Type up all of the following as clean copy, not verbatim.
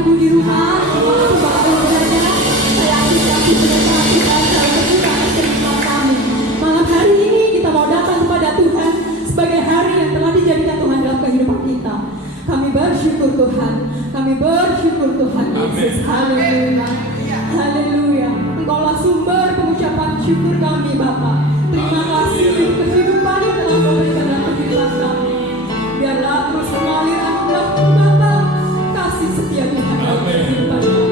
Ibu di rumah, Bapak bekerja, saya apresiasi sudah perhatikan saya bersyukur atas kenikmatan kami. Malam hari ini kita mau datang kepada Tuhan sebagai hari yang telah dijadikan Tuhan dalam kehidupan kita. Kami bersyukur Tuhan, kami bersyukur Tuhan Yesus. Haleluya, haleluya. Engkaulah sumber pengucapan syukur kami Bapa. Terima kasih untuk kehidupan yang telah Kau berikan dalam kehidupan kami. Biarlah terus mengalir anugerah-Mu Bapa, kasih setia Tuhan dalam kehidupan kami.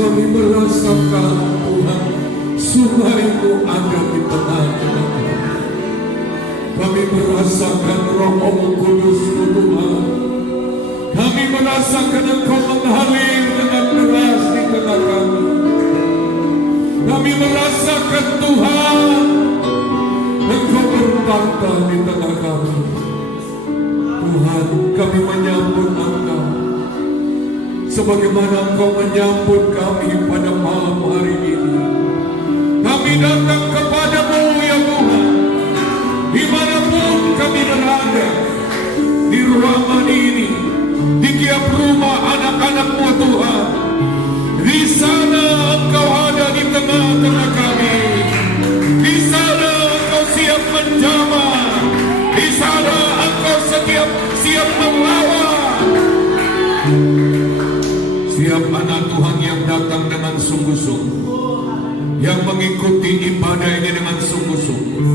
kami merasakan Tuhan, sungai-Mu ada di tengah-tengah kami. Kami merasakan Roh-Mu Kudus Tuhan. Kami merasakan Engkau mengalir dengan deras di tengah kami. Kami merasakan Tuhan, Engkau bertata di tengah kami. Tuhan, kami menyambut Engkau sebagaimana Engkau menyambut kami pada malam hari ini. Kami datang kepadamu ya Tuhan, dimanapun kami berada, di ruangan ini, di tiap rumah anak-anak-Mu Tuhan. Di sana Engkau ada di tengah-tengah kami. Di sana Engkau siap menjamah. Di sana Engkau siap melawan. Setiap anak Tuhan yang datang dengan sungguh-sungguh, yang mengikuti ibadah ini dengan sungguh-sungguh,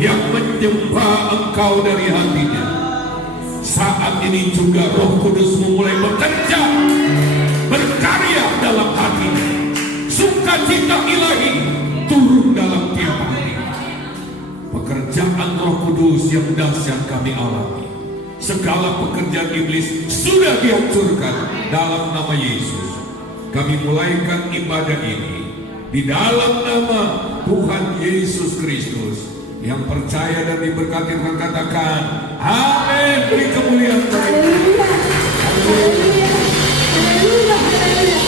yang menyembah Engkau dari hatinya, saat ini juga Roh Kudus-Mu mulai bekerja, berkarya dalam hatinya. Sukacita ilahi turun dalam tiap hari. Pekerjaan Roh Kudus yang dahsyat kami alami. Segala pekerjaan iblis sudah dihancurkan dalam nama Yesus. Kami mulaikan ibadah ini di dalam nama Tuhan Yesus Kristus. Yang percaya dan diberkati Tuhan katakan amin. Beri kemuliaan bagi Tuhan. Haleluya, haleluya, haleluya,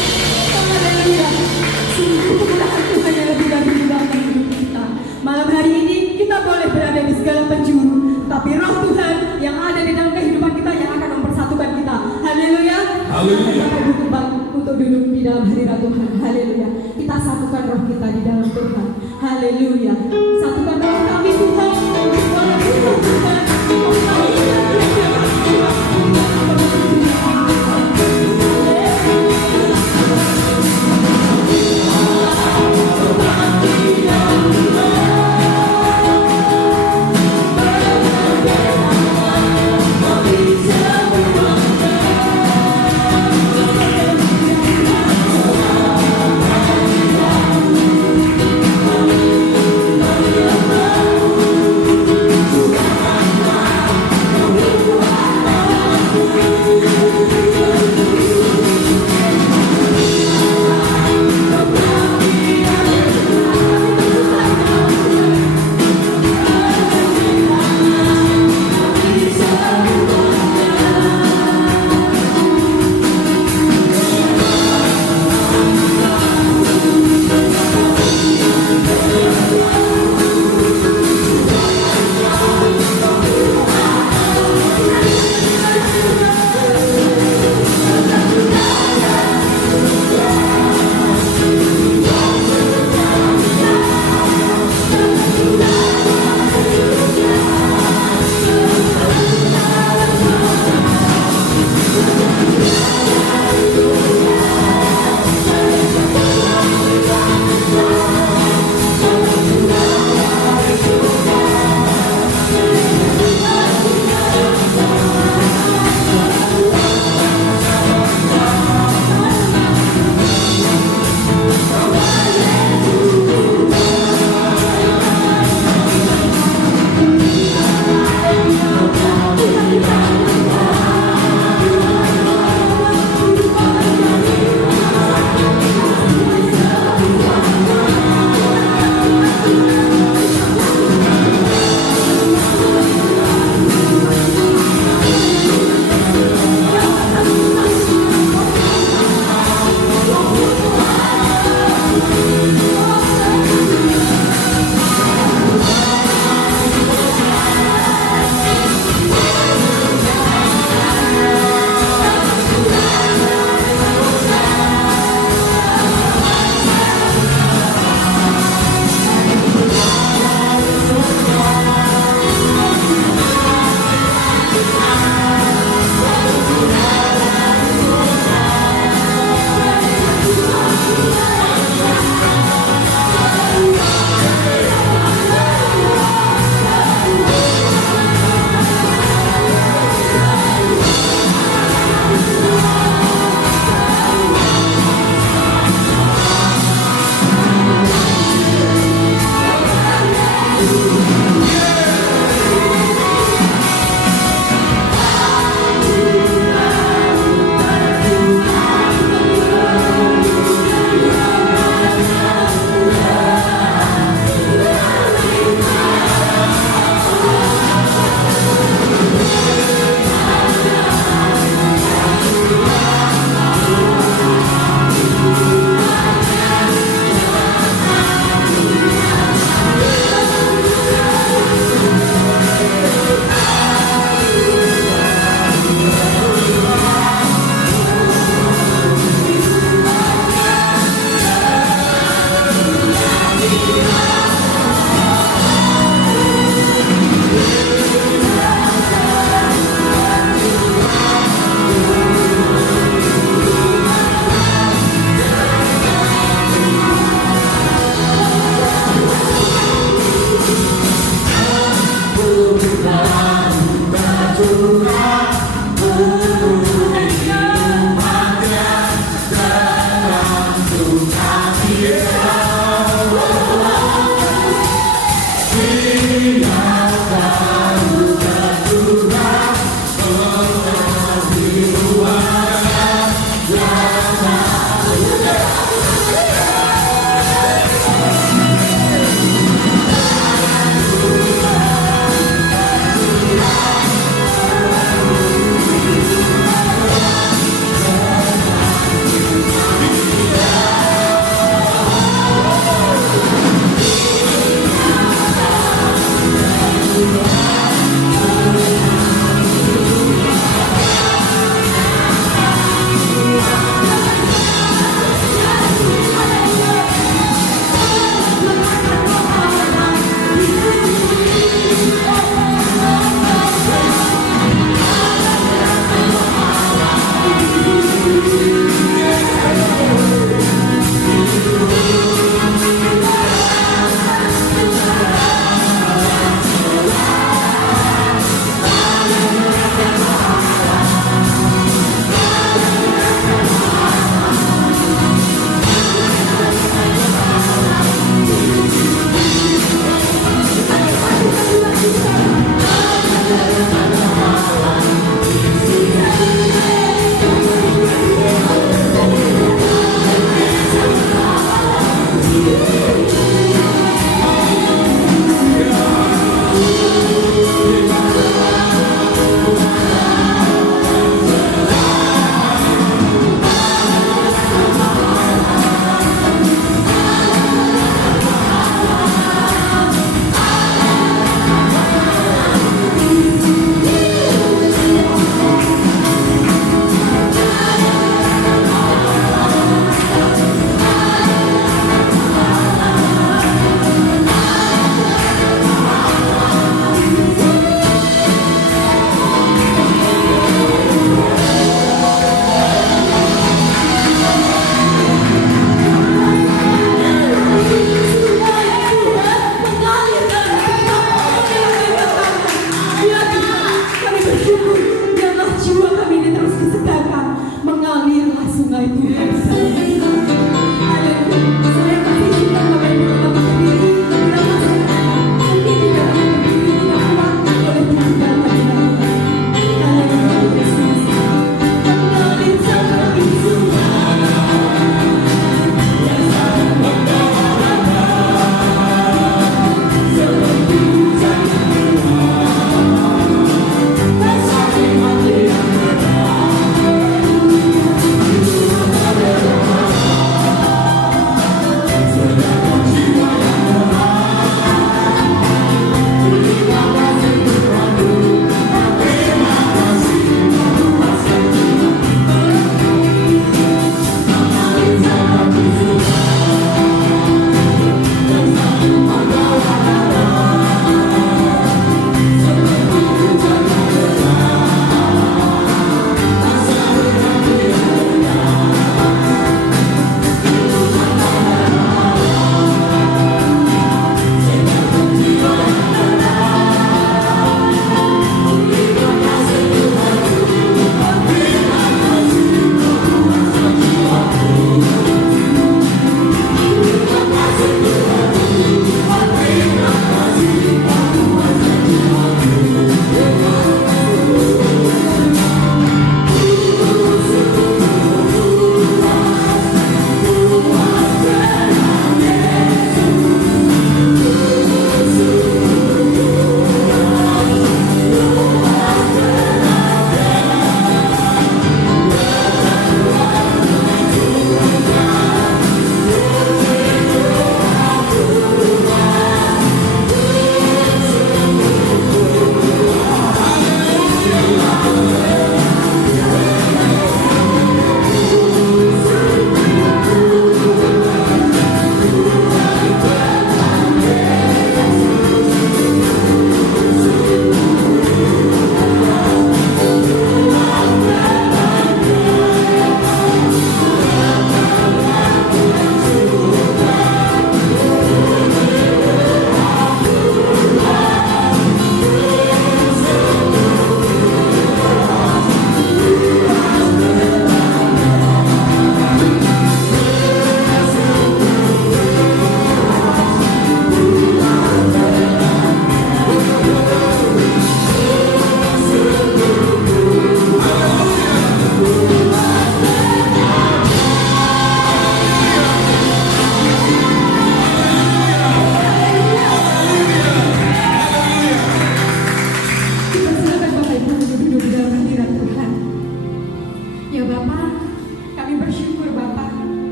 haleluya. Sungguh kemuliaan Tuhan yang lebih dari dalam hidup kita. Malam hari ini kita boleh berada di segala penjuru, tapi Roh Tuhan yang ada di dalam kehidupan kita yang akan mempersatukan kita. Haleluya. Haleluya. Untuk duduk di dalam hadirat Tuhan. Haleluya. Kita satukan roh kita di dalam Tuhan. Haleluya. Satukan roh kami Tuhan. Untuk suara Tuhan Tuhan.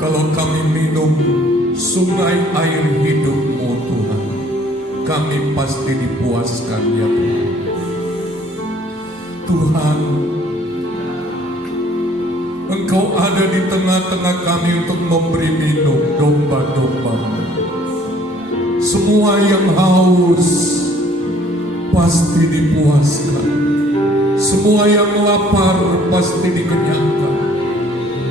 Kalau kami minum sungai air hidup-Mu Tuhan, kami pasti dipuaskan ya Tuhan. Tuhan, Engkau ada di tengah-tengah kami untuk memberi minum domba-domba-Mu. Semua yang haus pasti dipuaskan. Semua yang lapar pasti dikenyangkan.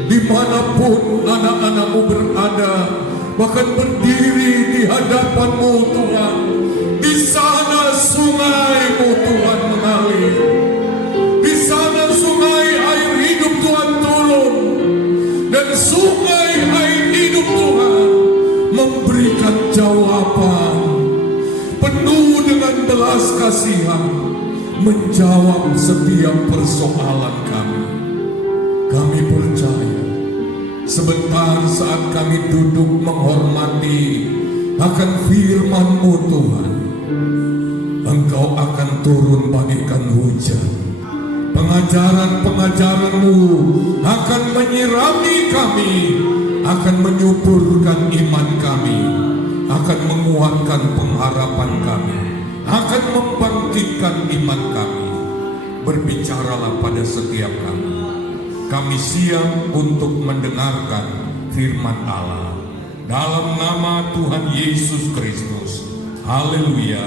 Dimanapun anak-anak-Mu berada, bahkan berdiri di hadapan-Mu Tuhan, di sana sungai-Mu Tuhan mengalir. Di sana sungai air hidup Tuhan turun, dan sungai air hidup Tuhan memberikan jawaban penuh dengan belas kasihan, menjawab setiap persoalan kami. Kami percaya sebentar saat kami duduk menghormati akan firman-Mu Tuhan, Engkau akan turun bagaikan hujan. Pengajaran-pengajaran-Mu akan menyirami kami, akan menyuburkan iman kami, akan menguatkan pengharapan kami, akan membangkitkan iman kami. Berbicaralah pada setiap kami. Kami siap untuk mendengarkan firman Allah. Dalam nama Tuhan Yesus Kristus. Haleluya.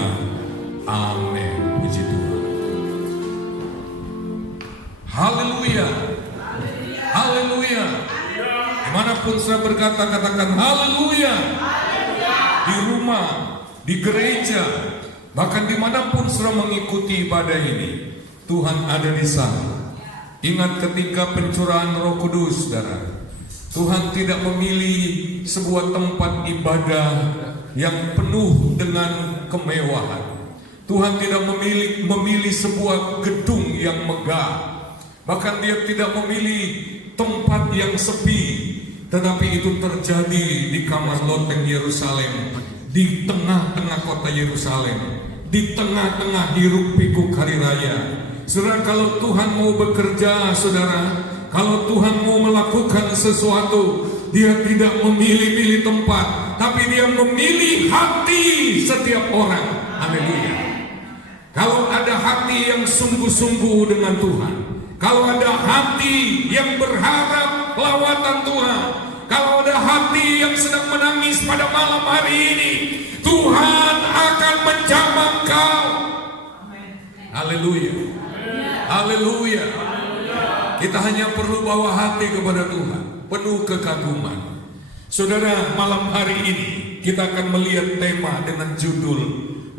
Amin. Puji Tuhan. Haleluya. Haleluya. Dimanapun saya berkata, katakan haleluya. Di rumah, di gereja, bahkan dimanapun saudara mengikuti ibadah ini, Tuhan ada di sana. Ingat ketika pencurahan Roh Kudus, saudara, Tuhan tidak memilih sebuah tempat ibadah yang penuh dengan kemewahan. Tuhan tidak memilih sebuah gedung yang megah. Bahkan Dia tidak memilih tempat yang sepi, tetapi itu terjadi di kamar loteng Yerusalem, di tengah-tengah kota Yerusalem, di tengah-tengah hiruk pikuk hari raya. Saudara, kalau Tuhan mau bekerja, saudara, kalau Tuhan mau melakukan sesuatu, Dia tidak memilih-milih tempat, tapi Dia memilih hati setiap orang. Haleluya. Kalau ada hati yang sungguh-sungguh dengan Tuhan, kalau ada hati yang berharap lawatan Tuhan, kalau ada hati yang sedang menangis pada malam hari ini, Tuhan akan menjamah kau. Haleluya. Haleluya. Kita hanya perlu bawa hati kepada Tuhan, penuh kekaguman. Saudara, malam hari ini kita akan melihat tema dengan judul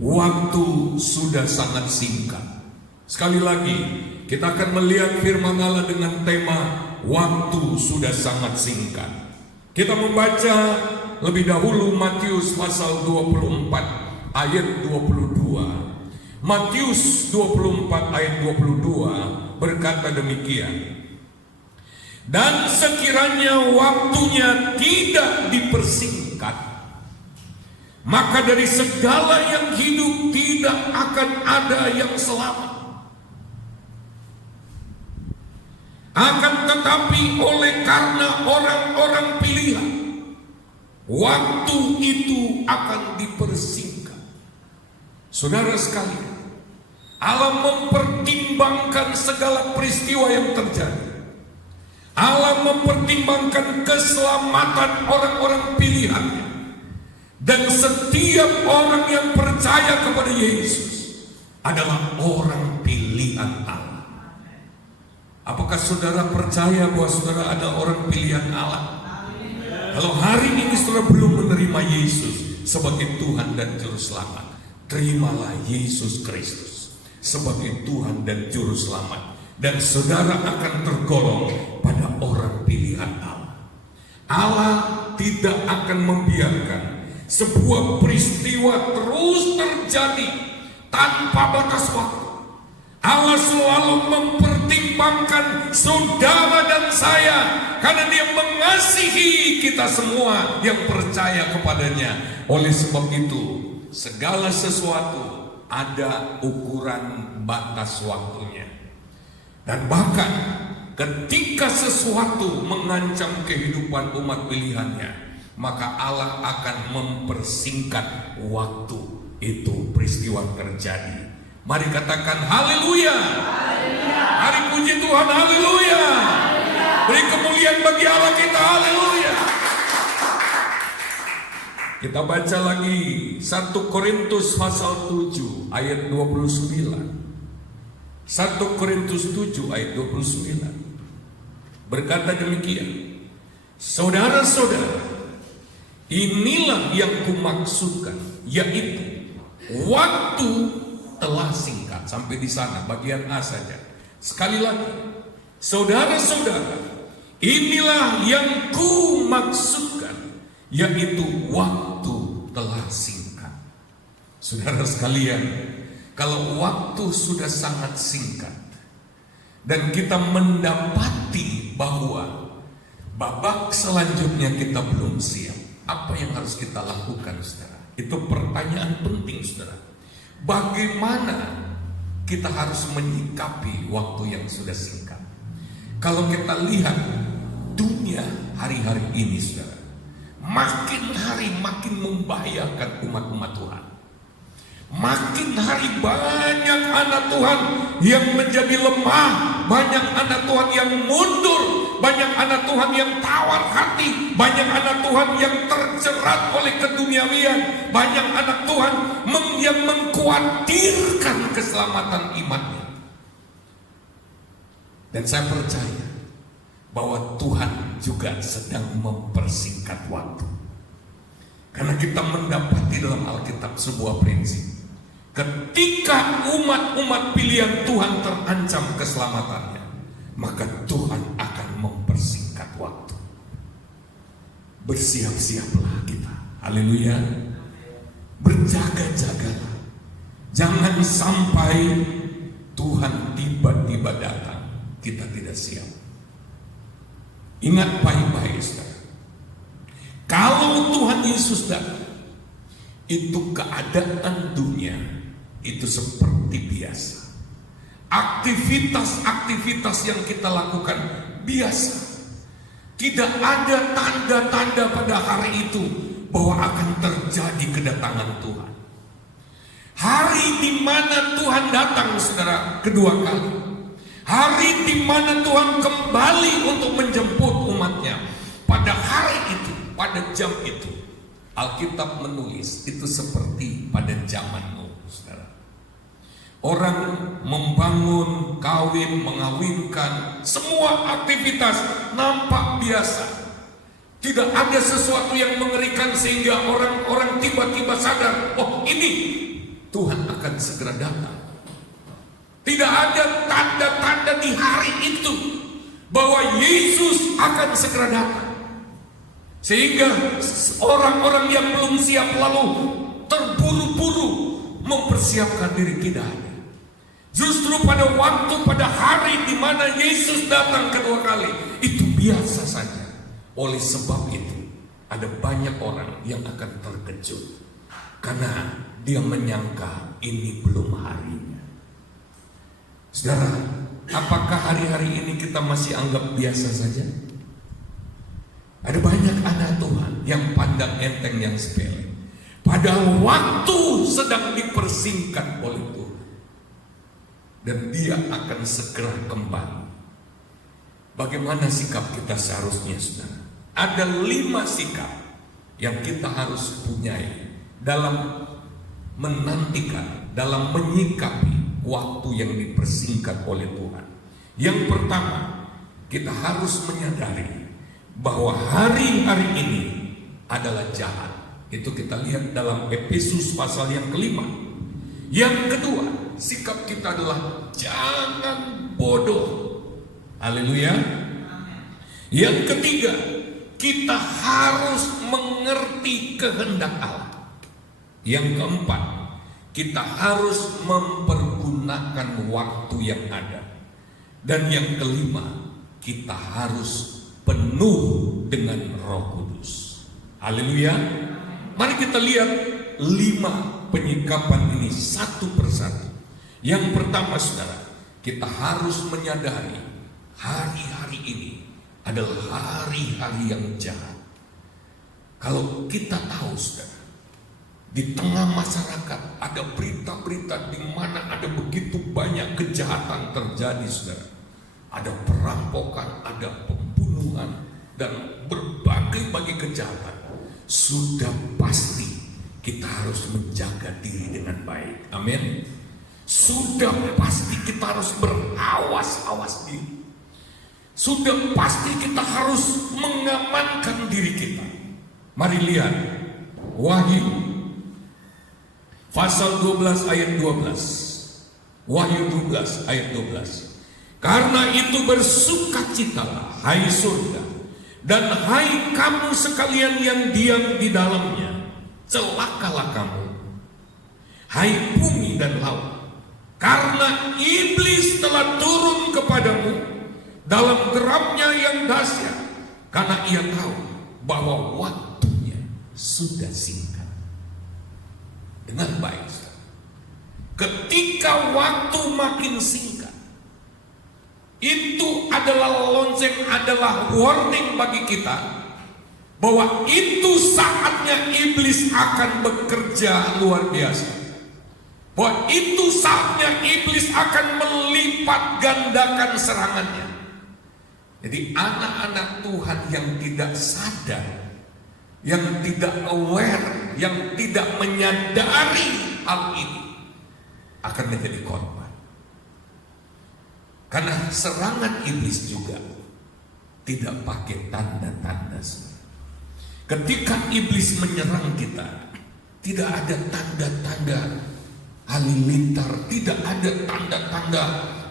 Waktu Sudah Sangat Singkat. Sekali lagi, kita akan melihat firman Allah dengan tema Waktu Sudah Sangat Singkat. Kita membaca lebih dahulu Matius pasal 24 ayat 22. Matius 24 ayat 22 berkata demikian. Dan sekiranya waktunya tidak dipersingkat, maka dari segala yang hidup tidak akan ada yang selamat. Akan tetapi oleh karena orang-orang pilihan, waktu itu akan dipersingkat. Saudara sekalian, Allah mempertimbangkan segala peristiwa yang terjadi. Allah mempertimbangkan keselamatan orang-orang pilihannya. Dan setiap orang yang percaya kepada Yesus adalah orang pilihan Allah. Apakah saudara percaya bahwa saudara adalah orang pilihan Allah? Kalau hari ini saudara belum menerima Yesus sebagai Tuhan dan Juru Selamat, terimalah Yesus Kristus sebagai Tuhan dan Juru Selamat, dan saudara akan tergolong pada orang pilihan Allah. Allah tidak akan membiarkan sebuah peristiwa terus terjadi tanpa batas waktu. Allah selalu mempertimbangkan saudara dan saya, karena Dia mengasihi kita semua yang percaya kepadanya. Oleh sebab itu, segala sesuatu ada ukuran batas waktunya. Dan bahkan ketika sesuatu mengancam kehidupan umat pilihannya, maka Allah akan mempersingkat waktu itu peristiwa terjadi. Mari katakan haleluya. Mari puji Tuhan, haleluya. Beri kemuliaan bagi Allah kita, haleluya. Kita baca lagi 1 Korintus pasal 7 ayat 29. 1 Korintus 7 ayat 29 berkata demikian, saudara-saudara, inilah yang kumaksudkan, yaitu waktu telah singkat. Sampai di sana bagian A saja. Sekali lagi, saudara-saudara, inilah yang kumaksudkan, yaitu waktu telah singkat. Saudara sekalian, kalau waktu sudah sangat singkat dan kita mendapati bahwa babak selanjutnya kita belum siap, apa yang harus kita lakukan, saudara? Itu pertanyaan penting, saudara. Bagaimana kita harus menyikapi waktu yang sudah singkat? Kalau kita lihat dunia hari-hari ini, saudara, makin hari makin membahayakan umat-umat Tuhan. Makin hari banyak anak Tuhan yang menjadi lemah, banyak anak Tuhan yang mundur, banyak anak Tuhan yang tawar hati, banyak anak Tuhan yang terjerat oleh keduniawian, banyak anak Tuhan yang mengkhawatirkan keselamatan imannya. Dan saya percaya bahwa Tuhan juga sedang mempersingkat waktu. Karena kita mendapati dalam Alkitab sebuah prinsip. Ketika umat-umat pilihan Tuhan terancam keselamatannya, maka Tuhan akan mempersingkat waktu. Bersiap-siaplah kita. Haleluya. Berjaga-jagalah. Jangan sampai Tuhan tiba-tiba datang, kita tidak siap. Ingat baik-baik, saudara. Kalau Tuhan Yesus datang, itu keadaan dunia itu seperti biasa. Aktivitas-aktivitas yang kita lakukan biasa. Tidak ada tanda-tanda pada hari itu bahwa akan terjadi kedatangan Tuhan. Hari di mana Tuhan datang, saudara, kedua kali. Hari di mana Tuhan kembali untuk menjemput umatnya. Pada hari itu, pada jam itu, Alkitab menulis itu seperti pada zaman Nuh, saudara. Orang membangun, kawin, mengawinkan, semua aktivitas nampak biasa. Tidak ada sesuatu yang mengerikan sehingga orang-orang tiba-tiba sadar, oh ini Tuhan akan segera datang. Tidak ada tanda-tanda di hari itu bahwa Yesus akan segera datang. Sehingga orang-orang yang belum siap lalu terburu-buru mempersiapkan diri, tidak ada. Justru pada waktu, pada hari di mana Yesus datang kedua kali, itu biasa saja. Oleh sebab itu, ada banyak orang yang akan terkejut karena dia menyangka ini belum harinya. Saudara, apakah hari-hari ini kita masih anggap biasa saja? Ada banyak anak Tuhan yang pandang enteng, yang sepele. Padahal waktu sedang dipersingkat oleh Tuhan. Dan dia akan segera kembali. Bagaimana sikap kita seharusnya, saudara? Ada 5 sikap yang kita harus punyai dalam menantikan, dalam menyikapi waktu yang dipersingkat oleh Tuhan. Yang pertama, kita harus menyadari bahwa hari-hari ini adalah jahat. Itu kita lihat dalam Efesus pasal yang kelima. Yang kedua, sikap kita adalah jangan bodoh. Haleluya. Yang ketiga, kita harus mengerti kehendak Allah. Yang keempat, kita harus mempergunakan waktu yang ada. Dan yang kelima, kita harus penuh dengan Roh Kudus. Haleluya. Mari kita lihat 5 penyikapan ini satu persatu. Yang pertama, saudara, kita harus menyadari hari-hari ini adalah hari-hari yang jahat. Kalau kita tahu, saudara, di tengah masyarakat ada berita-berita di mana ada begitu banyak kejahatan terjadi, saudara. Ada perampokan, ada pembunuhan, dan berbagai kejahatan. Sudah pasti kita harus menjaga diri dengan baik. Amin. Sudah pasti kita harus berawas-awas diri. Sudah pasti kita harus mengamankan diri kita. Mari lihat Wahyu pasal 12 ayat 12. Wahyu 12 ayat 12. Karena itu bersukacitalah, hai surga, dan hai kamu sekalian yang diam di dalamnya. Celakalah kamu, hai bumi dan laut, karena iblis telah turun kepadamu dalam derapnya yang dahsyat, karena ia tahu bahwa waktunya sudah singkat. Dengan baik, ketika waktu makin singkat, itu adalah lonceng, adalah warning bagi kita bahwa itu saatnya iblis akan bekerja luar biasa. Bahwa itu saatnya iblis akan melipat gandakan serangannya. Jadi anak-anak Tuhan yang tidak sadar, yang tidak aware, yang tidak menyadari hal ini akan menjadi korban. Karena serangan iblis juga tidak pakai tanda-tanda. Ketika iblis menyerang kita, tidak ada tanda-tanda halilintar, tidak ada tanda-tanda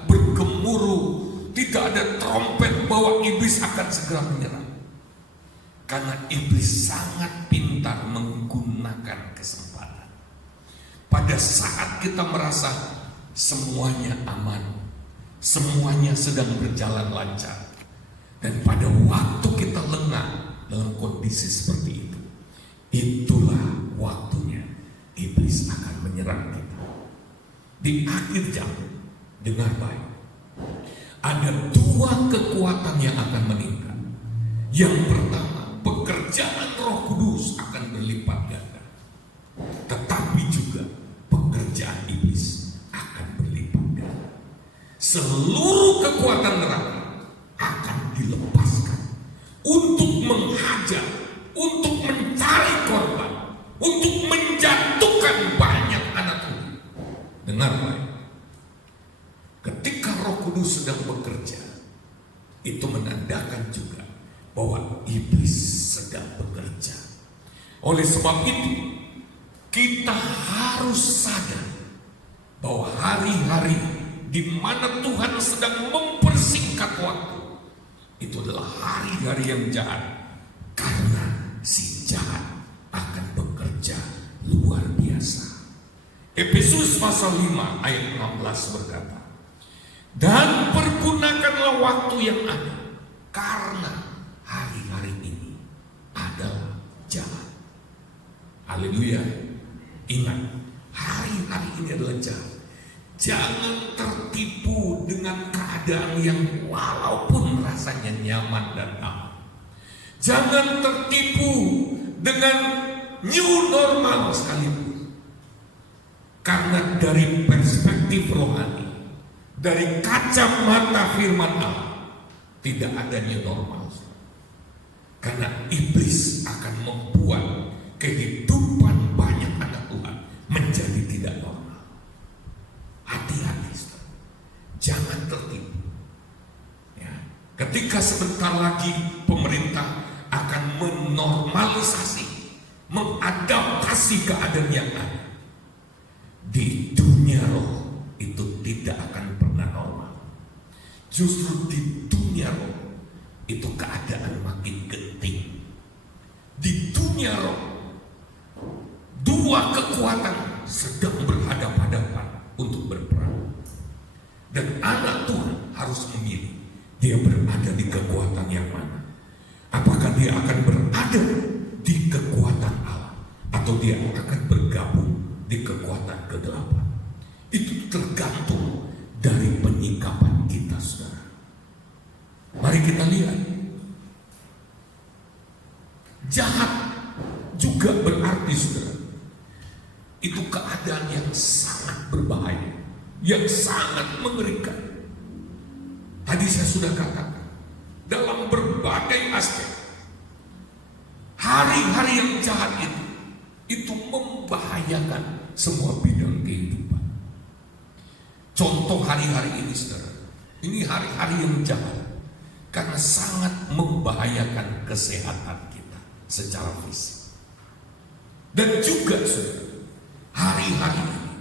bergemuruh, tidak ada trompet bahwa iblis akan segera menyerang. Karena iblis sangat pintar menggunakan kesempatan. Pada saat kita merasa semuanya aman, semuanya sedang berjalan lancar, dan pada waktu kita lengah dalam kondisi seperti itu, itulah waktunya iblis akan menyerang kita. Di akhir zaman, dengar baik, ada dua kekuatan yang akan meningkat. Yang pertama, pekerjaan Roh Kudus akan berlipat ganda, tetapi juga pekerjaan iblis akan berlipat ganda. Seluruh kekuatan neraka akan dilepaskan untuk menghajar, untuk mencari korban, untuk menjatuhkan banyak anak Tuhan. Dengar baik, ketika Roh Kudus sedang bekerja, itu menandakan juga bahwa iblis sedang bekerja. Oleh sebab itu, kita harus sadar bahwa hari-hari di mana Tuhan sedang mempersingkat waktu, itu adalah hari-hari yang jahat. Karena si jahat akan bekerja luar biasa. Efesus pasal 5 ayat 16 berkata, dan pergunakanlah waktu yang ada, karena hari-hari ini adalah jahat. Haleluya. Ingat, hari-hari ini adalah jahat. Jangan tertipu dengan keadaan yang walaupun rasanya nyaman dan aman. Jangan tertipu dengan new normal sekalipun. Karena dari perspektif rohani, dari kacamata firman Allah, tidak ada new normal. Karena iblis akan membuat kehidupan banyak anak Tuhan menjadi tidak normal. Hati-hati, jangan tertipu. Ya. Ketika sebentar lagi pemerintah akan menormalisasi, mengadaptasi keadaan yang ada, di dunia roh itu tidak akan pernah normal. Justru di dunia roh itu keadaan makin genting. Di dunia roh, dua kekuatan sedang berhadapan-hadapan untuk berperang. Dan anak Tuhan harus memilih, dia berada di kekuatan yang mana. Apakah dia akan berada di kekuatan Allah, atau dia akan bergabung di kekuatan kegelapan. Itu tergantung dari penyikapan kita, saudara. kita lihat, jahat juga berarti, saudara, itu keadaan yang sangat berbahaya, yang sangat mengerikan. Tadi saya sudah katakan, dalam berbagai aspek, hari-hari yang jahat itu membahayakan semua bidang kehidupan. Contoh hari-hari ini, saudara, ini hari-hari yang jahat karena sangat membahayakan kesehatan kita secara fisik. Dan juga, saudara, hari-hari ini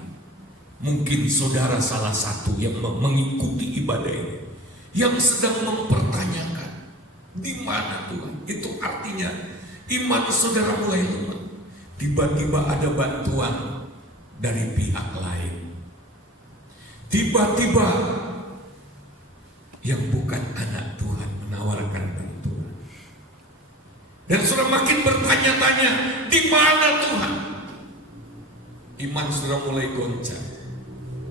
mungkin saudara salah satu yang mengikuti ibadah ini, yang sedang mempertanyakan, di mana Tuhan? Itu artinya iman saudara mulai lemah. Tiba-tiba ada bantuan dari pihak lain. Tiba-tiba yang bukan anak Tuhan menawarkan bantuan. Dan saudara makin bertanya-tanya, di mana Tuhan? Iman saudara mulai goncang.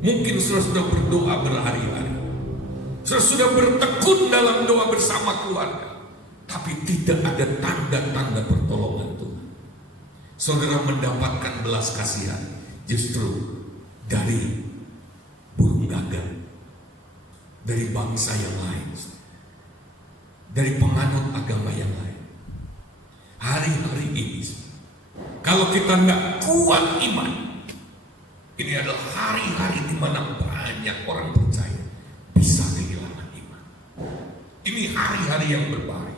Mungkin saudara sudah berdoa berhari-hari, saudara sudah bertekun dalam doa bersama keluarga, tapi tidak ada tanda-tanda pertolongan Tuhan. Saudara mendapatkan belas kasihan justru dari burung gagak, dari bangsa yang lain, dari penganut agama yang lain. Hari-hari ini, kalau kita nggak kuat iman, ini adalah hari-hari di mana banyak orang percaya bisa kehilangan iman. Ini hari-hari yang berbahaya.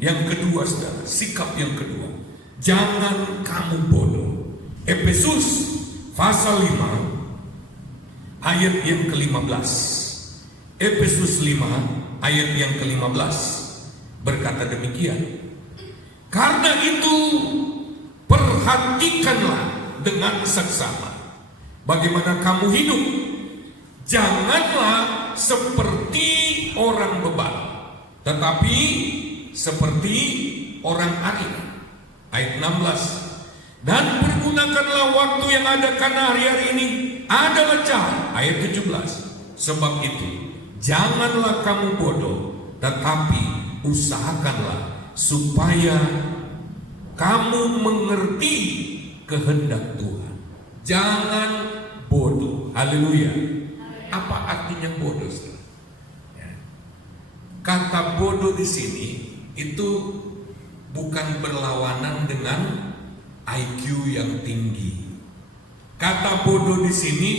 Yang kedua, saudara, sikap yang kedua, jangan kamu bodoh. Efesus pasal 5 ayat yang ke-15. Efesus 5 ayat yang ke-15 berkata demikian. Karena itu perhatikanlah dengan seksama bagaimana kamu hidup. Janganlah seperti orang bebal, tetapi seperti orang arif. Ayat 16. Dan pergunakanlah waktu yang ada, karena hari-hari ini adalah jahat. Ayat 17. Sebab itu janganlah kamu bodoh, tetapi usahakanlah supaya kamu mengerti kehendak Tuhan. Jangan bodoh. Haleluya. Apa artinya bodoh? Kata bodoh di sini itu bukan berlawanan dengan IQ yang tinggi. Kata bodoh di sini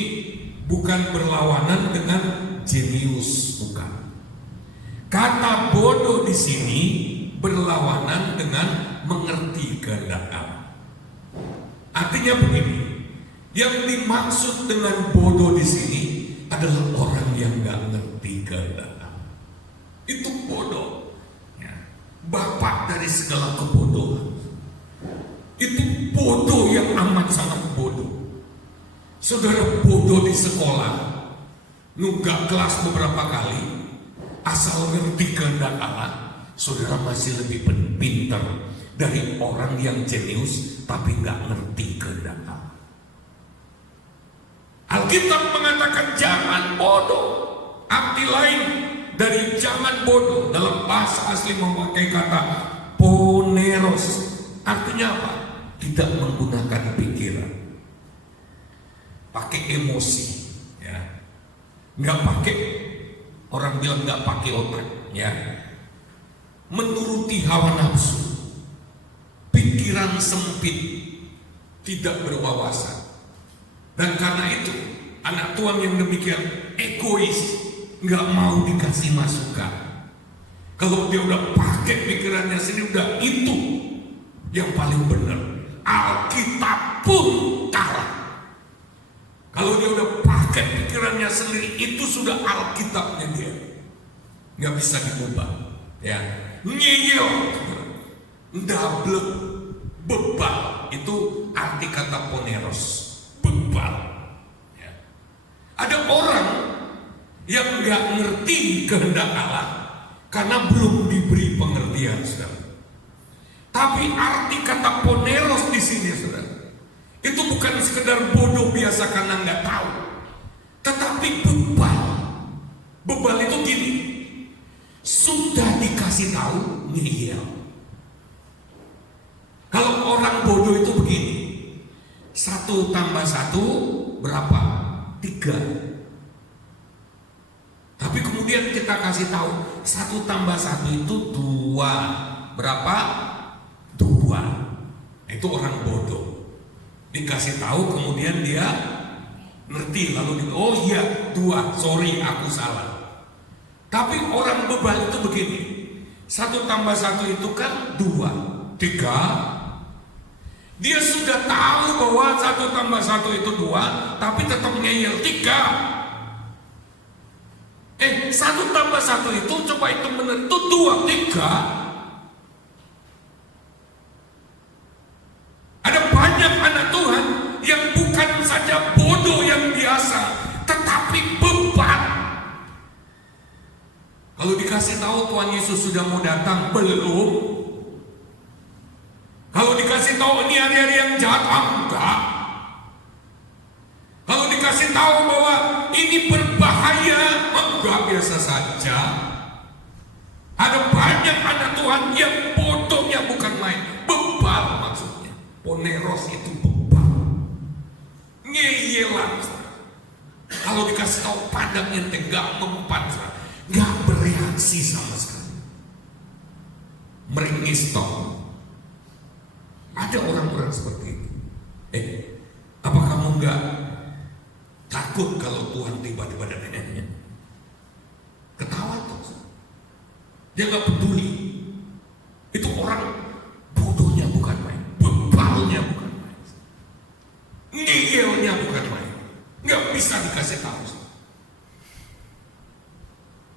bukan berlawanan dengan jenius, bukan. Kata bodoh di sini berlawanan dengan mengerti kehendak Allah. Artinya begini, yang dimaksud dengan bodoh di sini adalah orang yang nggak ngerti kehendak Allah. Itu bodoh. Bapak dari segala kebodohan. Itu bodoh yang amat sangat bodoh. Saudara bodoh di sekolah, nunggak kelas beberapa kali, asal ngerti kehendak Allah, saudara masih lebih pintar dari orang yang jenius tapi nggak ngerti kehendak Allah. Alkitab mengatakan jangan bodoh. Arti lain dari jangan bodoh dalam bahasa asli memakai kata poneros. Artinya apa? Tidak menggunakan pikiran, pakai emosi, ya. Nggak pakai, orang bilang nggak pakai otak, ya. Menuruti hawa nafsu, pikiran sempit, tidak berwawasan. Dan karena itu anak Tuhan yang demikian egois, nggak mau dikasih masukan. Kalau dia udah pakai pikirannya sendiri, udah itu yang paling benar. Alkitab pun kalah. Kalau dia udah pakai pikirannya sendiri, itu sudah Alkitabnya dia, nggak bisa diubah. Ya, ngeyel, ndablek, bebal, itu arti kata poneros, bebal. Ya. Ada orang yang nggak ngerti kehendak Allah karena belum diberi pengertian, saudara. Tapi arti kata poneros di sini, saudara, itu bukan sekedar bodoh biasa karena nggak tahu, tetapi bebal. Bebal itu gini, dikasih tahu ngeyel. Kalau orang bodoh itu begini, 1 tambah 1 berapa? 3. Tapi kemudian kita kasih tahu 1 tambah 1 itu 2. Berapa? 2. Itu orang bodoh. Dikasih tahu kemudian dia ngerti, lalu oh iya 2, sorry aku salah. Tapi orang bebal itu begini, 1 tambah 1 itu kan 2, 3. Dia sudah tahu bahwa 1 tambah 1 itu 2, tapi tetap ngeyel 3. 1 tambah 1 itu coba itu benar itu 2, 3. Ada banyak anak Tuhan yang bukan saja bodoh yang biasa, tetapi beban. Kalau dikasih tahu Tuhan Yesus sudah mau datang, belum. Kalau dikasih tahu ini hari-hari yang jahat, enggak. Kalau dikasih tahu bahwa ini berbahaya, enggak, biasa saja. Ada banyak anak Tuhan yang bodohnya bukan main, bebal maksudnya. Poneros itu bebal, ngeyelan. Kalau dikasih tahu pandang enteng, enggak mempan, enggak bereaksi sama sekali, meringis toh. Ada orang-orang seperti itu. Apa kamu enggak takut kalau Tuhan tiba-tiba datang? Ketawa tuh. Dia enggak peduli. Itu orang bodohnya bukan main, bebalnya bukan main, ngeyelnya bukan main. Enggak bisa dikasih tahu.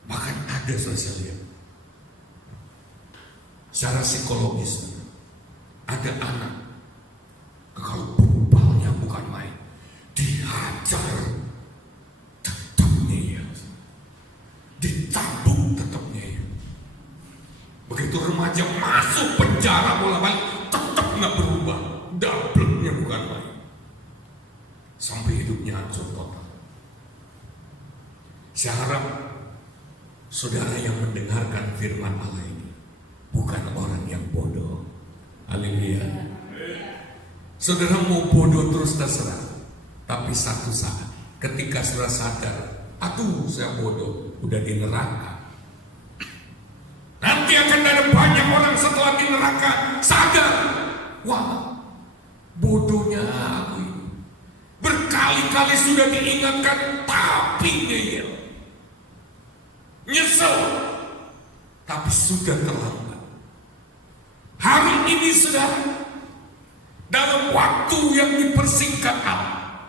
Bahkan ada sosialnya. Secara psikologis, ada anak kalau bebalnya bukan main, dihajar tetap ngeyel, ditabuk tetap ngeyel. Begitu remaja masuk penjara bolak-balik tetap nggak berubah, double-nya bukan main, sampai hidupnya hancur total. Saya harap saudara yang mendengarkan firman Allah ini bukan orang yang bodoh. Haleluya. Saudara mau bodoh terus terserah, tapi satu saat ketika saudara sadar, aduh saya bodoh, udah di neraka. Nanti akan ada banyak orang setelah di neraka sadar, wah bodohnya aku ini. Berkali-kali sudah diingatkan tapi ngeyel, nyesel, tapi sudah terlambat. Hari ini saudara, dalam waktu yang dipersingkat Allah,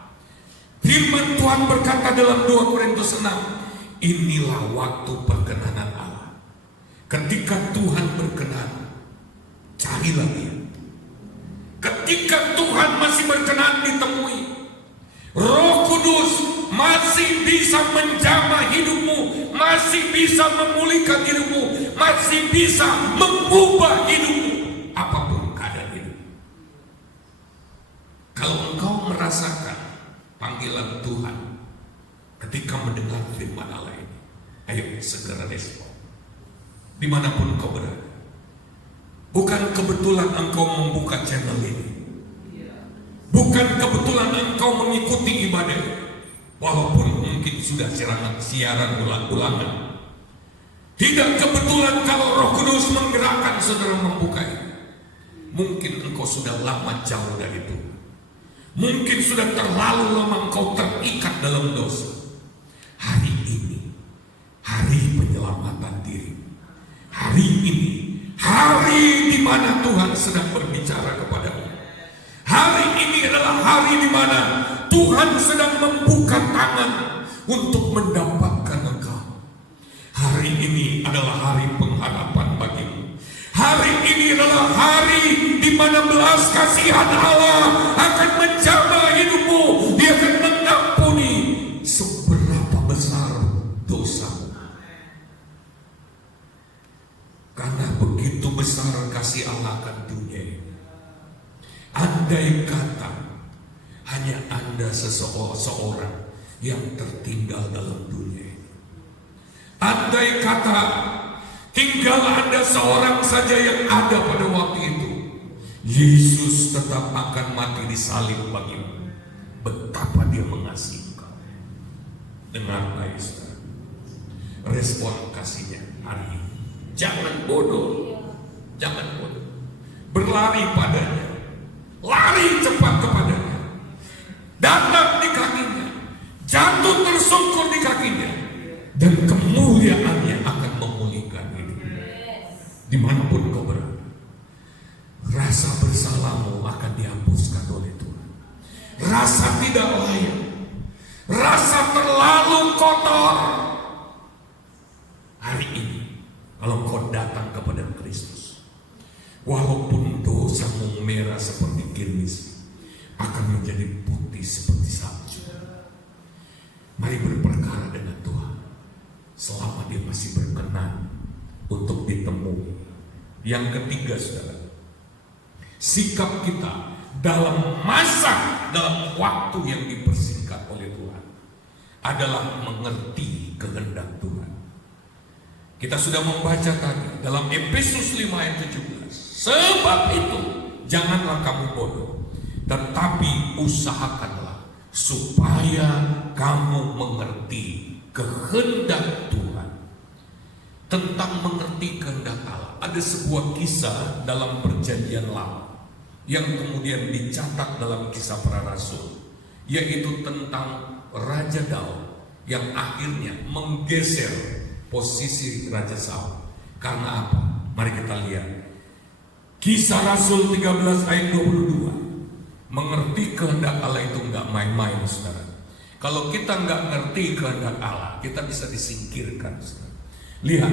firman Tuhan berkata dalam 2 Korintus 6, inilah waktu perkenanan Allah. Ketika Tuhan berkenan, carilah Dia. Ketika Tuhan masih berkenan ditemui, Roh Kudus masih bisa menjamah hidupmu, masih bisa memulihkan hidupmu, masih bisa mengubah hidupmu. Apapun keadaan hidup. Kalau engkau merasakan panggilan Tuhan ketika mendengar firman Allah ini, ayo segera respon. Dimanapun engkau berada. Bukan kebetulan engkau membuka channel ini, bukan kebetulan engkau mengikuti ibadah, walaupun mungkin sudah siaran ulang-ulangan. Tidak kebetulan kalau Roh Kudus menggerakkan saudara membuka ini. Mungkin engkau sudah lama jauh dari itu. Mungkin sudah terlalu lama engkau terikat dalam dosa. Hari ini, hari penyelamatan diri. Hari ini, hari di mana Tuhan sedang berbicara kepadamu. Hari ini adalah hari di mana Tuhan sedang membuka tangan untuk mendapatkan engkau. Hari ini adalah hari pengharapan bagimu. Hari ini adalah hari di mana belas kasihan Allah akan menjamah hidupmu. Dia akan mengampuni seberapa besar dosamu. Karena begitu besar kasih Allah akan dunia ini. Andai kata hanya Anda seseorang yang tertinggal dalam dunia ini. Andai kata tinggal ada seorang saja yang ada pada waktu itu, Yesus tetap akan mati di salib bagimu. Betapa dia mengasihi engkau. Dengar baik saudara, respon kasihnya hari ini. Jangan bodoh, jangan bodoh. Berlari padanya, lari cepat kepadanya, datang di kakinya, jatuh tersungkur di kakinya, dan kemuliaannya akan memulihkan hidup. Dimanapun kau berada, rasa bersalahmu akan dihapuskan oleh Tuhan. Rasa tidak layak, rasa terlalu kotor. Hari ini, kalau kau datang kepada Kristus, walaupun dosamu merah seperti kirmis, akan menjadi putih seperti salju. Mari berperkara dengan Tuhan selama dia masih berkenan untuk ditemui. Yang ketiga saudara, sikap kita dalam waktu yang dipersingkat oleh Tuhan adalah mengerti kehendak Tuhan. Kita sudah membaca tadi dalam Efesus 5 ayat 17. Sebab itu janganlah kamu bodoh, tetapi usahakanlah supaya kamu mengerti kehendak Tuhan. Tentang mengerti kehendak Allah, ada sebuah kisah dalam Perjanjian Lama yang kemudian dicatat dalam Kisah Para Rasul, yaitu tentang Raja Daud yang akhirnya menggeser posisi Raja Saul. Karena apa? Mari kita lihat Kisah Rasul 13 ayat 22. Mengerti kehendak Allah itu enggak main-main saudara. Kalau kita enggak ngerti kehendak Allah, kita bisa disingkirkan saudara. Lihat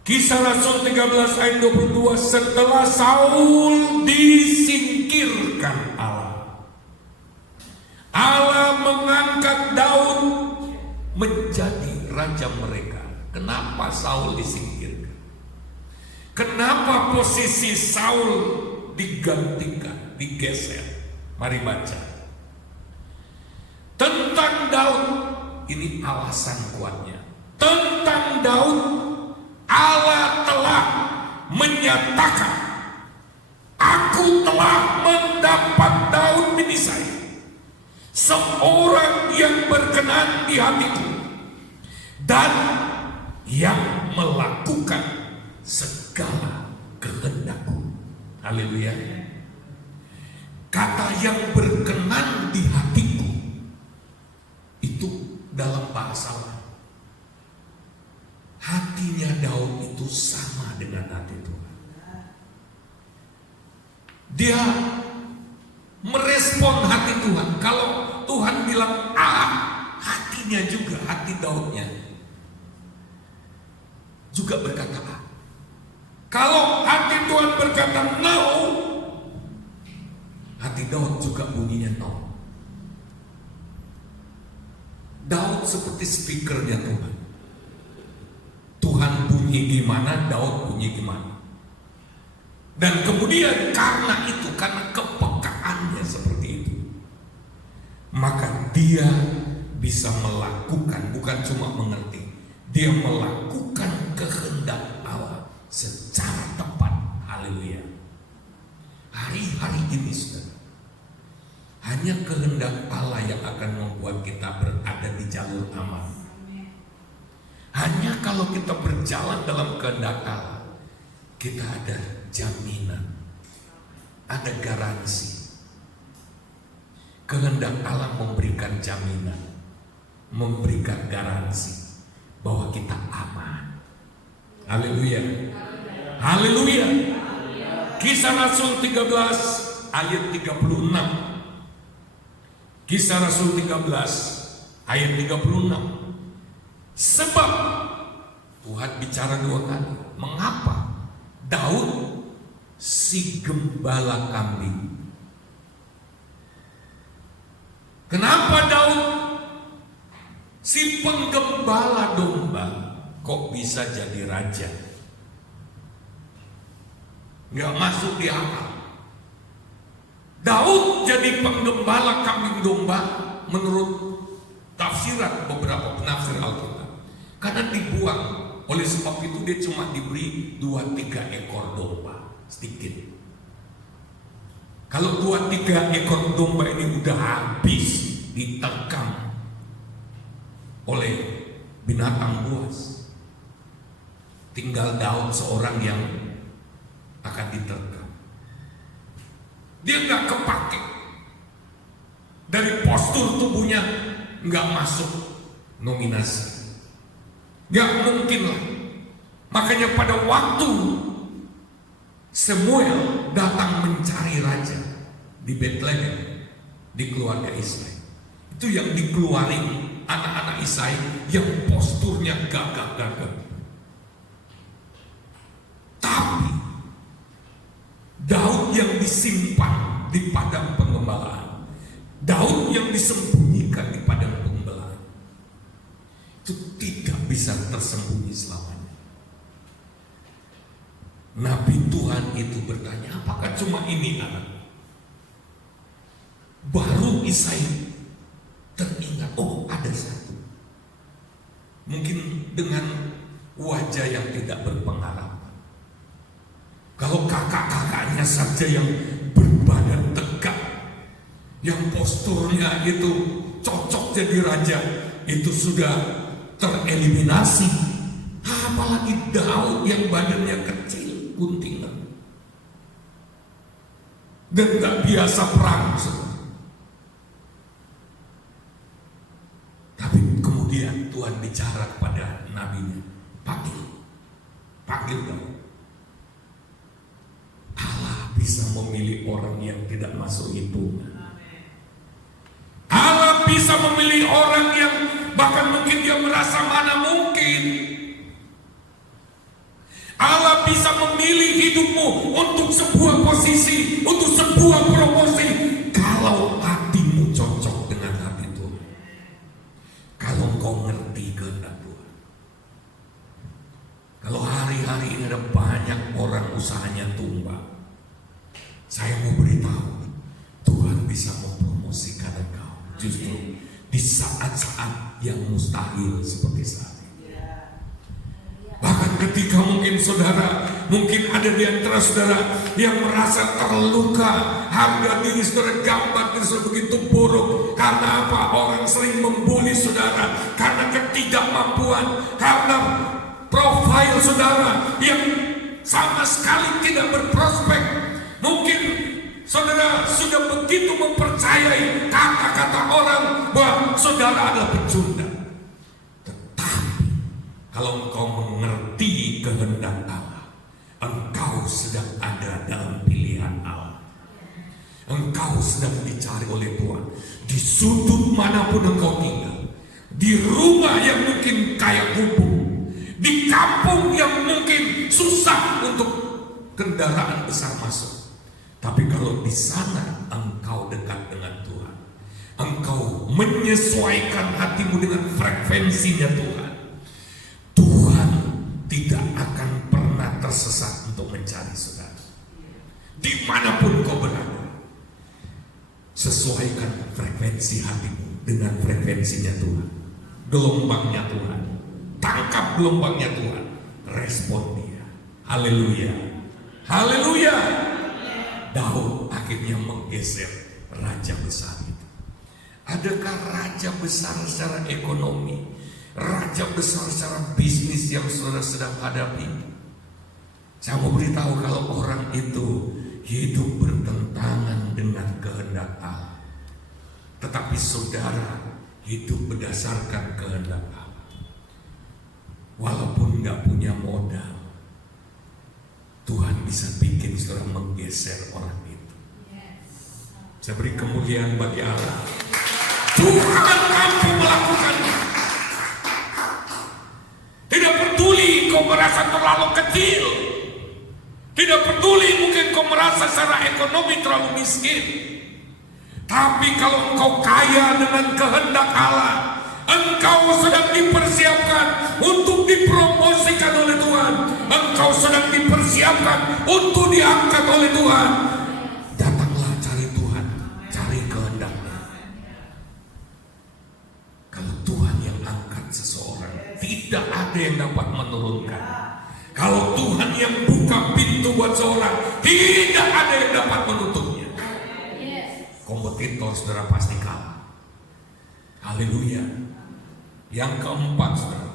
Kisah Rasul 13 ayat 22. Setelah Saul disingkirkan Allah, Allah mengangkat Daud menjadi raja mereka. Kenapa Saul disingkirkan? Kenapa posisi Saul digantikan, digeser? Mari baca tentang Daud. Ini alasan kuatnya. Tentang Daud, Allah telah menyatakan, aku telah mendapat Daud bin Isai, seorang yang berkenan di hatiku dan yang melakukan segala kehendakku. Haleluya. Kata yang berkenan di hatiku itu dalam bahasa lain, hatinya Daud itu sama dengan hati Tuhan. Dia merespon hati Tuhan. Kalau Tuhan bilang A, hatinya juga, hati Daudnya juga berkata A. Kalau hati Tuhan berkata no, hati Daud juga bunyinya no. Daud seperti speakernya Tuhan. Tuhan bunyi gimana, Daud bunyi gimana. Dan kemudian karena itu, karena kepekaannya seperti itu, maka dia bisa melakukan, bukan cuma mengerti, dia melakukan kehendak Allah secara tepat. Haleluya. Hari-hari ini saudara, hanya kehendak Allah yang akan membuat kita berada di jalur aman. Hanya kalau kita berjalan dalam kehendak Allah, kita ada jaminan, ada garansi. Kehendak Allah memberikan jaminan, memberikan garansi bahwa kita aman. Haleluya. Haleluya. Kisah Rasul 13 ayat 36. Kisah Rasul 13 ayat 36. Sebab Tuhan bicara dua kali. Mengapa Daud si gembala kambing? Kenapa Daud si penggembala domba kok bisa jadi raja? Nggak masuk di akal. Daud jadi penggembala kambing domba menurut tafsiran beberapa penafsir Alkitab, karena dibuang Oleh sebab itu dia cuma diberi 2-3 ekor domba, sedikit. Kalau 2-3 ekor domba ini udah habis diterkam oleh binatang buas, tinggal Daud seorang yang akan diterkam. Dia nggak kepake, dari postur tubuhnya nggak masuk nominasi, nggak mungkin lah. Makanya pada waktu Samuel datang mencari raja di Bethlehem, di keluarga Isai, itu yang dikeluarin anak-anak Isai yang posturnya gagah-gagah. Tapi Daud yang disimpan di padang pengembalaan, Daud yang disembunyikan di padang pengembalaan, itu tidak bisa tersembunyi selamanya. Nabi Tuhan itu bertanya, apakah cuma ini anak? Baru Isai teringat, oh ada satu. Mungkin dengan wajah yang tidak berpengharapan. Kalau kakak-kakaknya saja yang berbadan tegak, yang posturnya itu cocok jadi raja, itu sudah tereliminasi. Apalagi Daud yang badannya kecil, guntingan, dan gak biasa perang. Tapi kemudian Tuhan bicara kepada nabinya, panggil Daud. Allah bisa memilih orang yang tidak masuk hitungan. Allah bisa memilih orang yang bahkan mungkin dia merasa mana mungkin. Allah bisa memilih hidupmu untuk sebuah posisi, untuk sebuah promosi, kalau hatimu cocok dengan hati Tuhan. Kalau kau ngerti kehendak Tuhan. Kalau hari-hari ini ada banyak orang usahanya tumbang, saya mau beritahu, Tuhan bisa mempromosikan engkau justru di saat-saat yang mustahil seperti saat ini. Bahkan ketika mungkin saudara, mungkin ada di antara saudara yang merasa terluka, harga diri saudara, gambar diri saudara begitu buruk. Karena apa? Orang sering membuli saudara, karena ketidakmampuan, karena profil saudara yang sama sekali tidak berprospek. Mungkin saudara sudah begitu mempercayai kata-kata orang bahwa saudara adalah pecundang. Kalau engkau mengerti kehendak Allah, engkau sedang ada dalam pilihan Allah. Engkau sedang dicari oleh Tuhan. Di sudut manapun engkau tinggal, di rumah yang mungkin kayak gubuk, di kampung yang mungkin susah untuk kendaraan besar masuk. Tapi kalau di sana engkau dekat dengan Tuhan, engkau menyesuaikan hatimu dengan frekuensinya Tuhan, tidak akan pernah tersesat untuk mencari saudara. Dimanapun kau berada, sesuaikan frekuensi hatimu dengan frekuensinya Tuhan, gelombangnya Tuhan. Tangkap gelombangnya Tuhan, respon dia. Haleluya, haleluya. Daud akhirnya menggeser raja besar itu. Adakah raja besar secara ekonomi, raja besar secara bisnis yang saudara sedang hadapi? Saya mau beritahu, kalau orang itu hidup bertentangan dengan kehendak Allah, tetapi saudara hidup berdasarkan kehendak Allah, walaupun nggak punya modal, Tuhan bisa bikin saudara menggeser orang itu. Saya beri kemuliaan bagi Allah. Tuhan mampu melakukannya. Tidak peduli kau merasa terlalu kecil, tidak peduli mungkin kau merasa secara ekonomi terlalu miskin. Tapi kalau engkau kaya dengan kehendak Allah, engkau sedang dipersiapkan untuk dipromosikan oleh Tuhan. Engkau sedang dipersiapkan untuk diangkat oleh Tuhan. Datanglah cari Tuhan, cari kehendaknya. Kalau Tuhan yang angkat seseorang, tidak ada yang dapat menurunkan. Kalau Tuhan yang buka pintu buat seorang, tidak ada yang dapat menutupnya. Kompetitor saudara pasti kalah. Haleluya. Yang keempat saudara,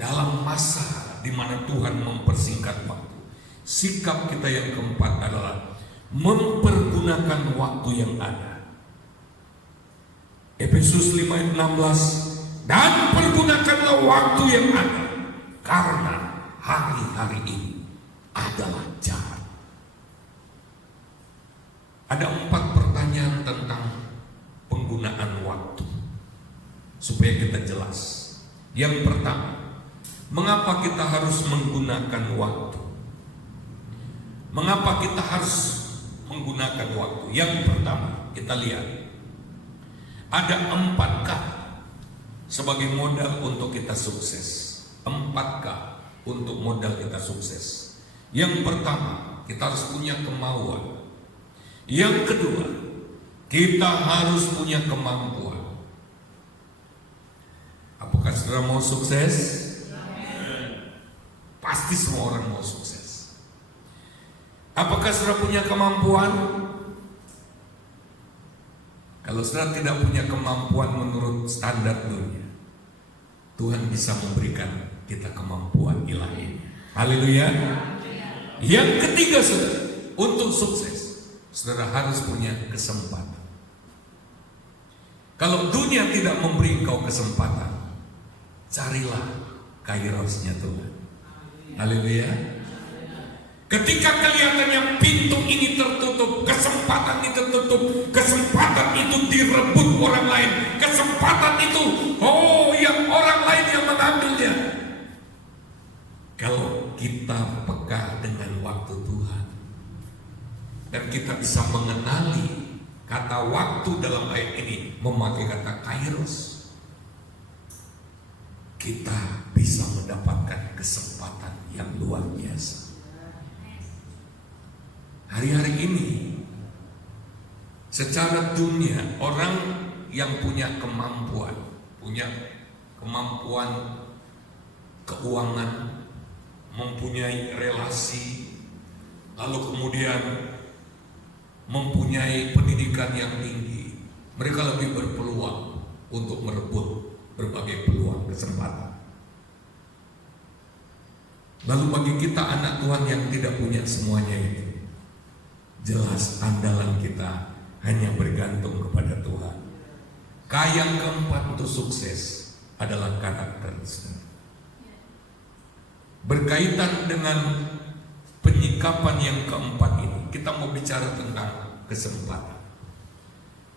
dalam masa di mana Tuhan mempersingkat waktu, sikap kita yang keempat adalah mempergunakan waktu yang ada. Efesus 5 ayat 16, dan pergunakanlah waktu yang ada, karena hari-hari ini adalah jahat. Ada 4 pertanyaan tentang penggunaan waktu supaya kita jelas. Yang pertama, mengapa kita harus menggunakan waktu? Mengapa kita harus menggunakan waktu? Yang pertama, kita lihat ada 4K sebagai modal untuk kita sukses. 4K untuk modal kita sukses. Yang pertama, kita harus punya kemauan. Yang kedua, kita harus punya kemampuan. Apakah saudara mau sukses? Pasti semua orang mau sukses. Apakah saudara punya kemampuan? Kalau saudara tidak punya kemampuan menurut standar dunia, Tuhan bisa memberikan kita kemampuan ilahi. Haleluya. Yang ketiga saudara, untuk sukses saudara harus punya kesempatan. Kalau dunia tidak memberi engkau kesempatan, carilah kairosnya Tuhan. Haleluya. Ketika kelihatannya pintu ini tertutup, kesempatan itu tertutup, kesempatan itu direbut orang lain, kesempatan itu yang orang lain yang mengambilnya. Kalau kita peka dengan waktu Tuhan dan kita bisa mengenali kata waktu dalam ayat ini memakai kata kairos, kita bisa mendapatkan kesempatan yang luar biasa. Hari-hari ini secara dunia, orang yang punya kemampuan keuangan, mempunyai relasi, lalu kemudian mempunyai pendidikan yang tinggi, mereka lebih berpeluang untuk merebut berbagai peluang kesempatan. Lalu bagi kita anak Tuhan yang tidak punya semuanya itu, jelas andalan kita hanya bergantung kepada Tuhan. Yang keempat untuk sukses adalah karakter. Berkaitan dengan penyikapan yang keempat ini, kita mau bicara tentang kesempatan.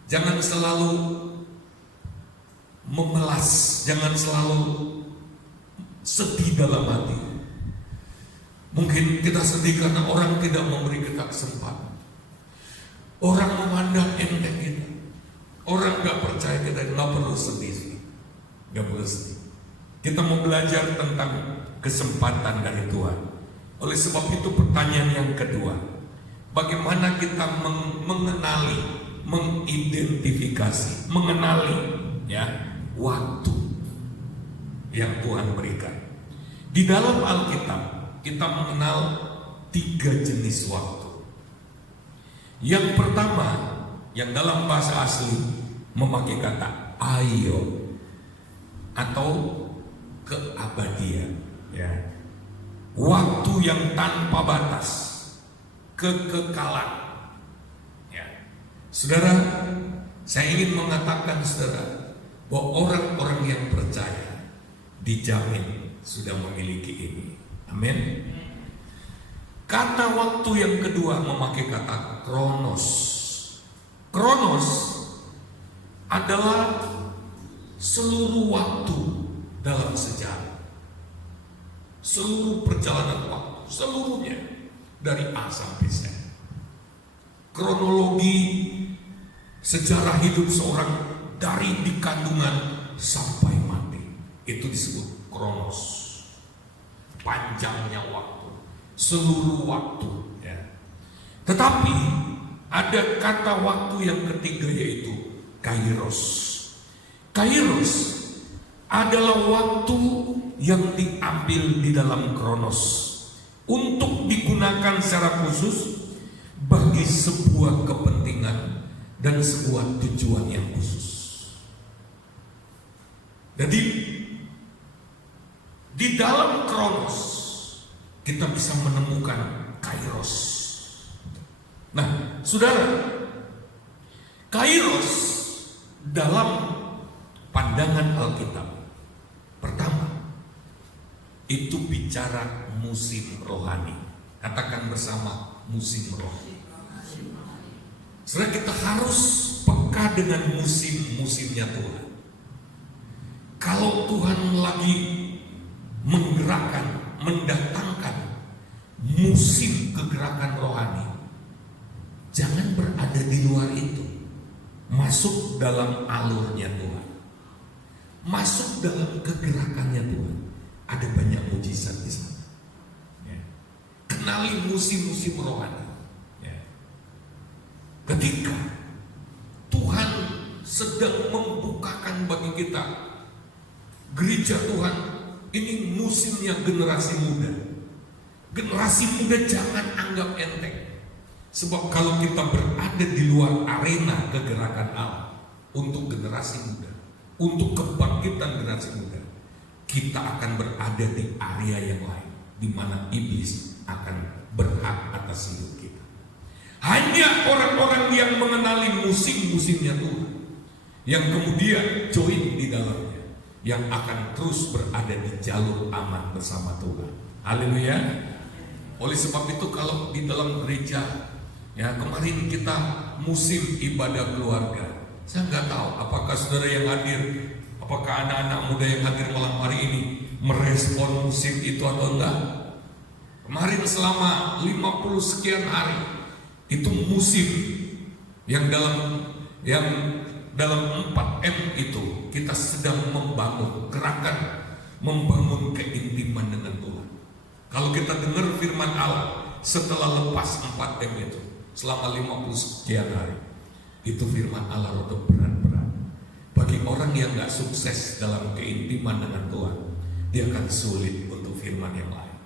Jangan selalu memelas, jangan selalu sedih dalam hati. Mungkin kita sedih karena orang tidak memberi kita kesempatan. Orang memandang enteng kita. Orang gak percaya kita, gak perlu sedih. Gak perlu sedih. Kita mau belajar tentang kesempatan dari Tuhan. Oleh sebab itu pertanyaan yang kedua, bagaimana kita mengenali, mengidentifikasi, mengenali waktu yang Tuhan berikan. Di dalam Alkitab kita mengenal 3 jenis waktu. Yang pertama, yang dalam bahasa asli memakai kata ayo atau keabadian. Waktu yang tanpa batas, kekekalan. Saudara, saya ingin mengatakan saudara bahwa orang-orang yang percaya dijamin sudah memiliki ini. Amin. Kata waktu yang kedua memakai kata kronos. Kronos adalah seluruh waktu dalam sejarah. Seluruh perjalanan waktu, seluruhnya dari A sampai Z. Kronologi sejarah hidup seorang dari di kandungan sampai mati, itu disebut kronos. Panjangnya waktu, seluruh waktu. Tetapi ada kata waktu yang ketiga, yaitu kairos. Kairos adalah waktu yang diambil di dalam Kronos untuk digunakan secara khusus bagi sebuah kepentingan dan sebuah tujuan yang khusus. Jadi di dalam Kronos kita bisa menemukan Kairos. Nah, saudara, Kairos dalam pandangan Alkitab, pertama, itu bicara musim rohani. Katakan bersama, musim rohani. Saudara, kita harus peka dengan musim-musimnya Tuhan. Kalau Tuhan lagi menggerakkan, mendatangkan musim kegerakan rohani, jangan berada di luar itu. Masuk dalam alurnya Tuhan, masuk dalam kegerakannya Tuhan. Ada banyak mujizat di sana. Ya. Kenali musim-musim rohani. Ya. Ketika Tuhan sedang membukakan bagi kita gereja Tuhan, ini musimnya generasi muda. Generasi muda jangan anggap enteng. Sebab kalau kita berada di luar arena kegerakan Allah untuk generasi muda, untuk kebangkitan generasi muda, kita akan berada di area yang lain, di mana iblis akan berhak atas hidup kita. Hanya orang-orang yang mengenali musim-musimnya Tuhan, yang kemudian join di dalamnya, yang akan terus berada di jalur aman bersama Tuhan. Haleluya. Oleh sebab itu kalau di dalam gereja, ya kemarin kita musim ibadah keluarga, saya nggak tahu apakah saudara yang hadir, apakah anak-anak muda yang hadir malam hari ini merespon musim itu atau enggak. Kemarin selama 50 sekian hari itu musim yang dalam 4M itu kita sedang membangun gerakan, membangun keintiman dengan Tuhan. Kalau kita dengar firman Allah setelah lepas 4M itu selama 50 sekian hari, itu firman Allah rada berat-berat. Bagi orang yang gak sukses dalam keintiman dengan Tuhan, dia akan sulit untuk firman yang lain.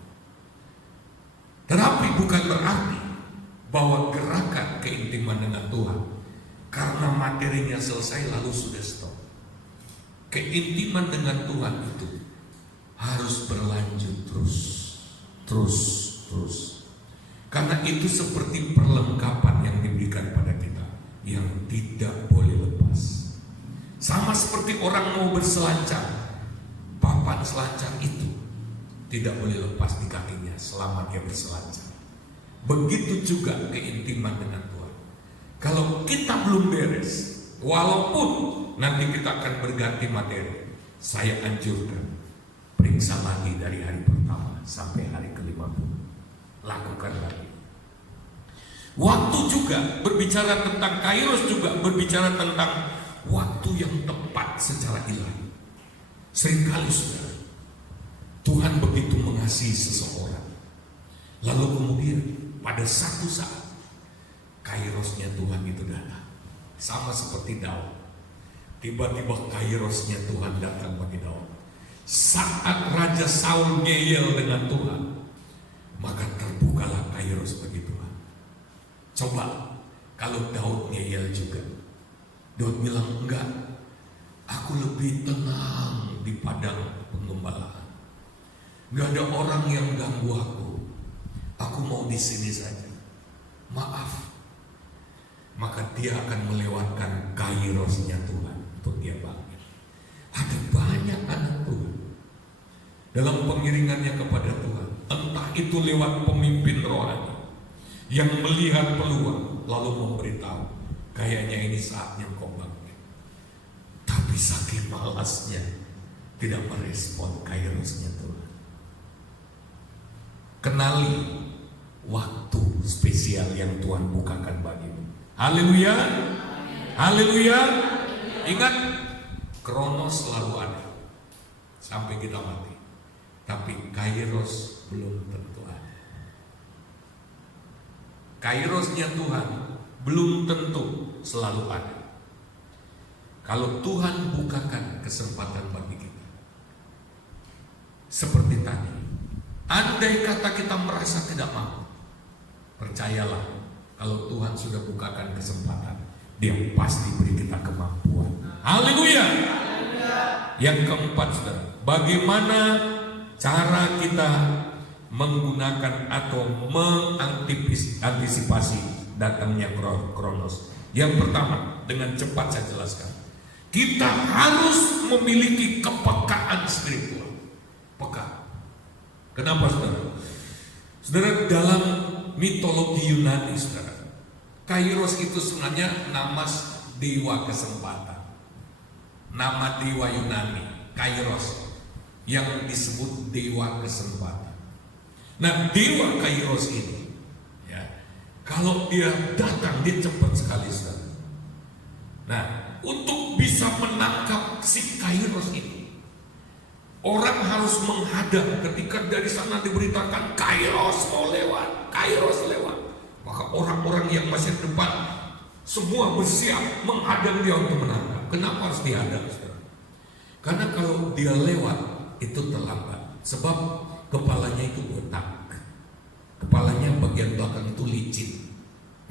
Tetapi bukan berarti bahwa gerakan keintiman dengan Tuhan karena materinya selesai lalu sudah stop. Keintiman dengan Tuhan itu harus berlanjut terus. Karena itu seperti perlengkapan yang diberikan pada kita yang tidak boleh lepas. Sama seperti orang mau berselancar, papan selancar itu tidak boleh lepas di kakinya selama dia berselancar. Begitu juga keintiman dengan Tuhan. Kalau kita belum beres, walaupun nanti kita akan berganti materi, saya anjurkan periksa lagi dari hari pertama sampai hari ke-50. Lakukan lagi. Waktu juga berbicara tentang Kairos, juga berbicara tentang waktu yang tepat secara ilahi. Seringkali saudara, Tuhan begitu mengasihi seseorang, lalu kemudian pada satu saat Kairosnya Tuhan itu datang. Sama seperti Daud, tiba-tiba Kairosnya Tuhan datang bagi Daud. Saat Raja Saul ngeyel dengan Tuhan, maka terbukalah Kairos bagi Tuhan. Coba kalau Daud ngeyel juga, Daud bilang, enggak, aku lebih tenang di padang pengembalaan. Enggak ada orang yang ganggu aku mau di sini saja. Maaf. Maka dia akan melewatkan Kairosnya Tuhan untuk dia bangkit. Ada banyak anak Tuhan dalam pengiringannya kepada Tuhan, entah itu lewat pemimpin rohani yang melihat peluang lalu memberitahu, kayaknya ini saatnya kau bangkit. Tapi saking malasnya tidak merespon Kairosnya Tuhan. Kenali waktu spesial yang Tuhan bukakan bagimu. Haleluya. Haleluya. Ingat, Kronos selalu ada sampai kita mati. Tapi Kairos belum tentu ada. Kairosnya Tuhan belum tentu selalu ada. Kalau Tuhan bukakan kesempatan bagi kita, seperti tadi. Andai kata kita merasa tidak mampu, percayalah, kalau Tuhan sudah bukakan kesempatan, Dia pasti beri kita kemampuan. Haleluya. Yang keempat, saudara, bagaimana cara kita menggunakan atau mengantisipasi datangnya Kronos? Yang pertama, dengan cepat saya jelaskan, kita harus memiliki kepekaan spiritual. Peka. Kenapa, saudara? Saudara, dalam mitologi Yunani, saudara, Kairos itu sebenarnya nama dewa kesempatan. Nama dewa Yunani, Kairos, yang disebut dewa kesempatan. Nah, dewa Kairos ini, ya, kalau dia datang, dia cepat sekali, saudara. Nah, untuk bisa menangkap si Kairos ini, orang harus menghadap. Ketika dari sana diberitakan Kairos mau lewat, Kairos lewat, maka orang-orang yang masih depan semua bersiap menghadap dia untuk menangkap. Kenapa harus dihadap, saudara? Karena kalau dia lewat itu terlambat, sebab kepalanya itu botak, kepalanya bagian belakang itu licin,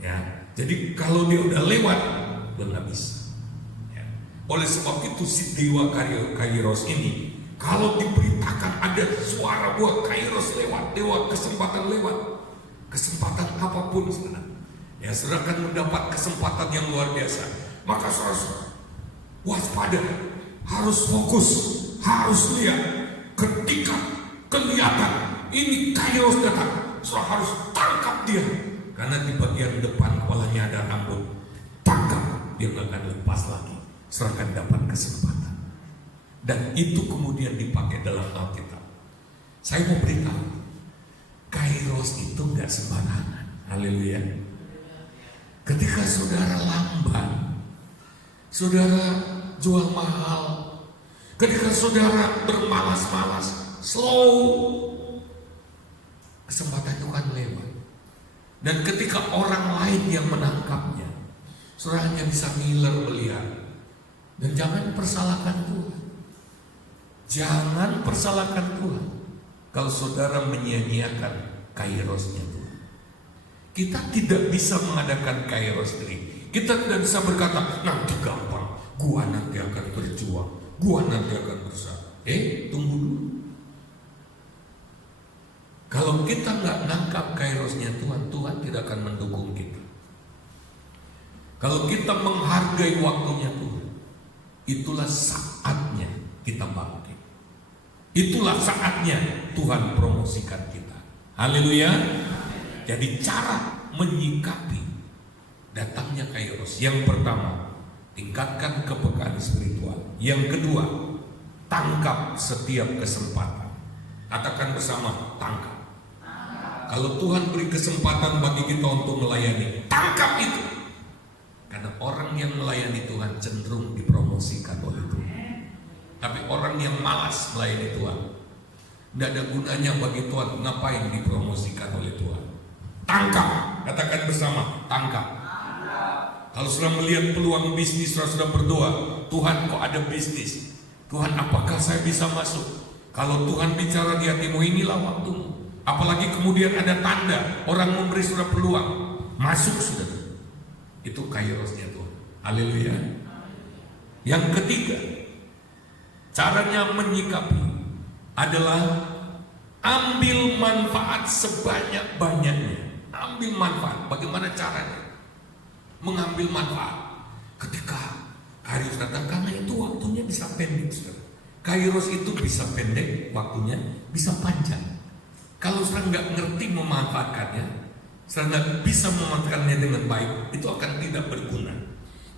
ya. Jadi kalau dia udah lewat, udah nggak bisa. Ya. Oleh sebab itu si dewa Kairos ini, kalau diberitakan ada suara buah Kairos lewat, dewa kesempatan lewat, kesempatan apapun, saudara, ya, saudara akan mendapat kesempatan yang luar biasa. Maka saudara waspada, harus fokus, harus lihat. Ketika kelihatan ini Kairos datang, saudara harus tangkap dia, karena di bagian depan kepalanya ada rambut. Tangkap, dia nggak akan lepas lagi. Saudara akan dapat kesempatan. Dan itu kemudian dipakai dalam Alkitab. Saya mau beritahu, Kairos itu nggak sembarangan. Haleluya. Ketika saudara lamban, saudara jual mahal, ketika saudara bermalas-malas, slow, kesempatan itu kan lewat. Dan ketika orang lain yang menangkapnya, saudara hanya bisa ngiler melihat. Dan jangan persalahkan Tuhan. Jangan persalahkan Tuhan kalau saudara menyia-nyiakan Kairosnya Tuhan. Kita tidak bisa mengadakan Kairos sendiri. Kita tidak bisa berkata, nanti gampang, gua nanti akan berjuang, gua nanti akan berusaha. Tunggu dulu. Kalau kita nggak nangkap Kairosnya Tuhan, Tuhan tidak akan mendukung kita. Kalau kita menghargai waktunya Tuhan, itulah saatnya kita bangkit. Itulah saatnya Tuhan promosikan kita. Haleluya. Jadi cara menyikapi datangnya Kairos, yang pertama, tingkatkan kepekaan spiritual. Yang kedua, tangkap setiap kesempatan. Katakan bersama, tangkap. Kalau Tuhan beri kesempatan bagi kita untuk melayani, tangkap itu. Karena orang yang melayani Tuhan cenderung dipromosikan oleh Tuhan. Tapi orang yang malas melayani Tuhan, tidak ada gunanya bagi Tuhan. Ngapain dipromosikan oleh Tuhan? Tangkap. Katakan bersama, tangkap. Kalau sudah melihat peluang bisnis, sudah berdoa, Tuhan kok ada bisnis, Tuhan apakah saya bisa masuk? Kalau Tuhan bicara di hatimu, inilah waktumu. Apalagi kemudian ada tanda orang memberi sudah peluang, masuk sudah. Itu Kairosnya Tuhan. Haleluya. Yang ketiga, caranya menyikapi adalah ambil manfaat sebanyak-banyaknya. Ambil manfaat. Bagaimana caranya? Mengambil manfaat. Ketika Kairos datang, karena itu waktunya bisa pendek. Kairos itu bisa pendek, waktunya bisa panjang. Kalau saudara nggak ngerti memanfaatkannya, saudara nggak bisa memanfaatkannya dengan baik, itu akan tidak berguna.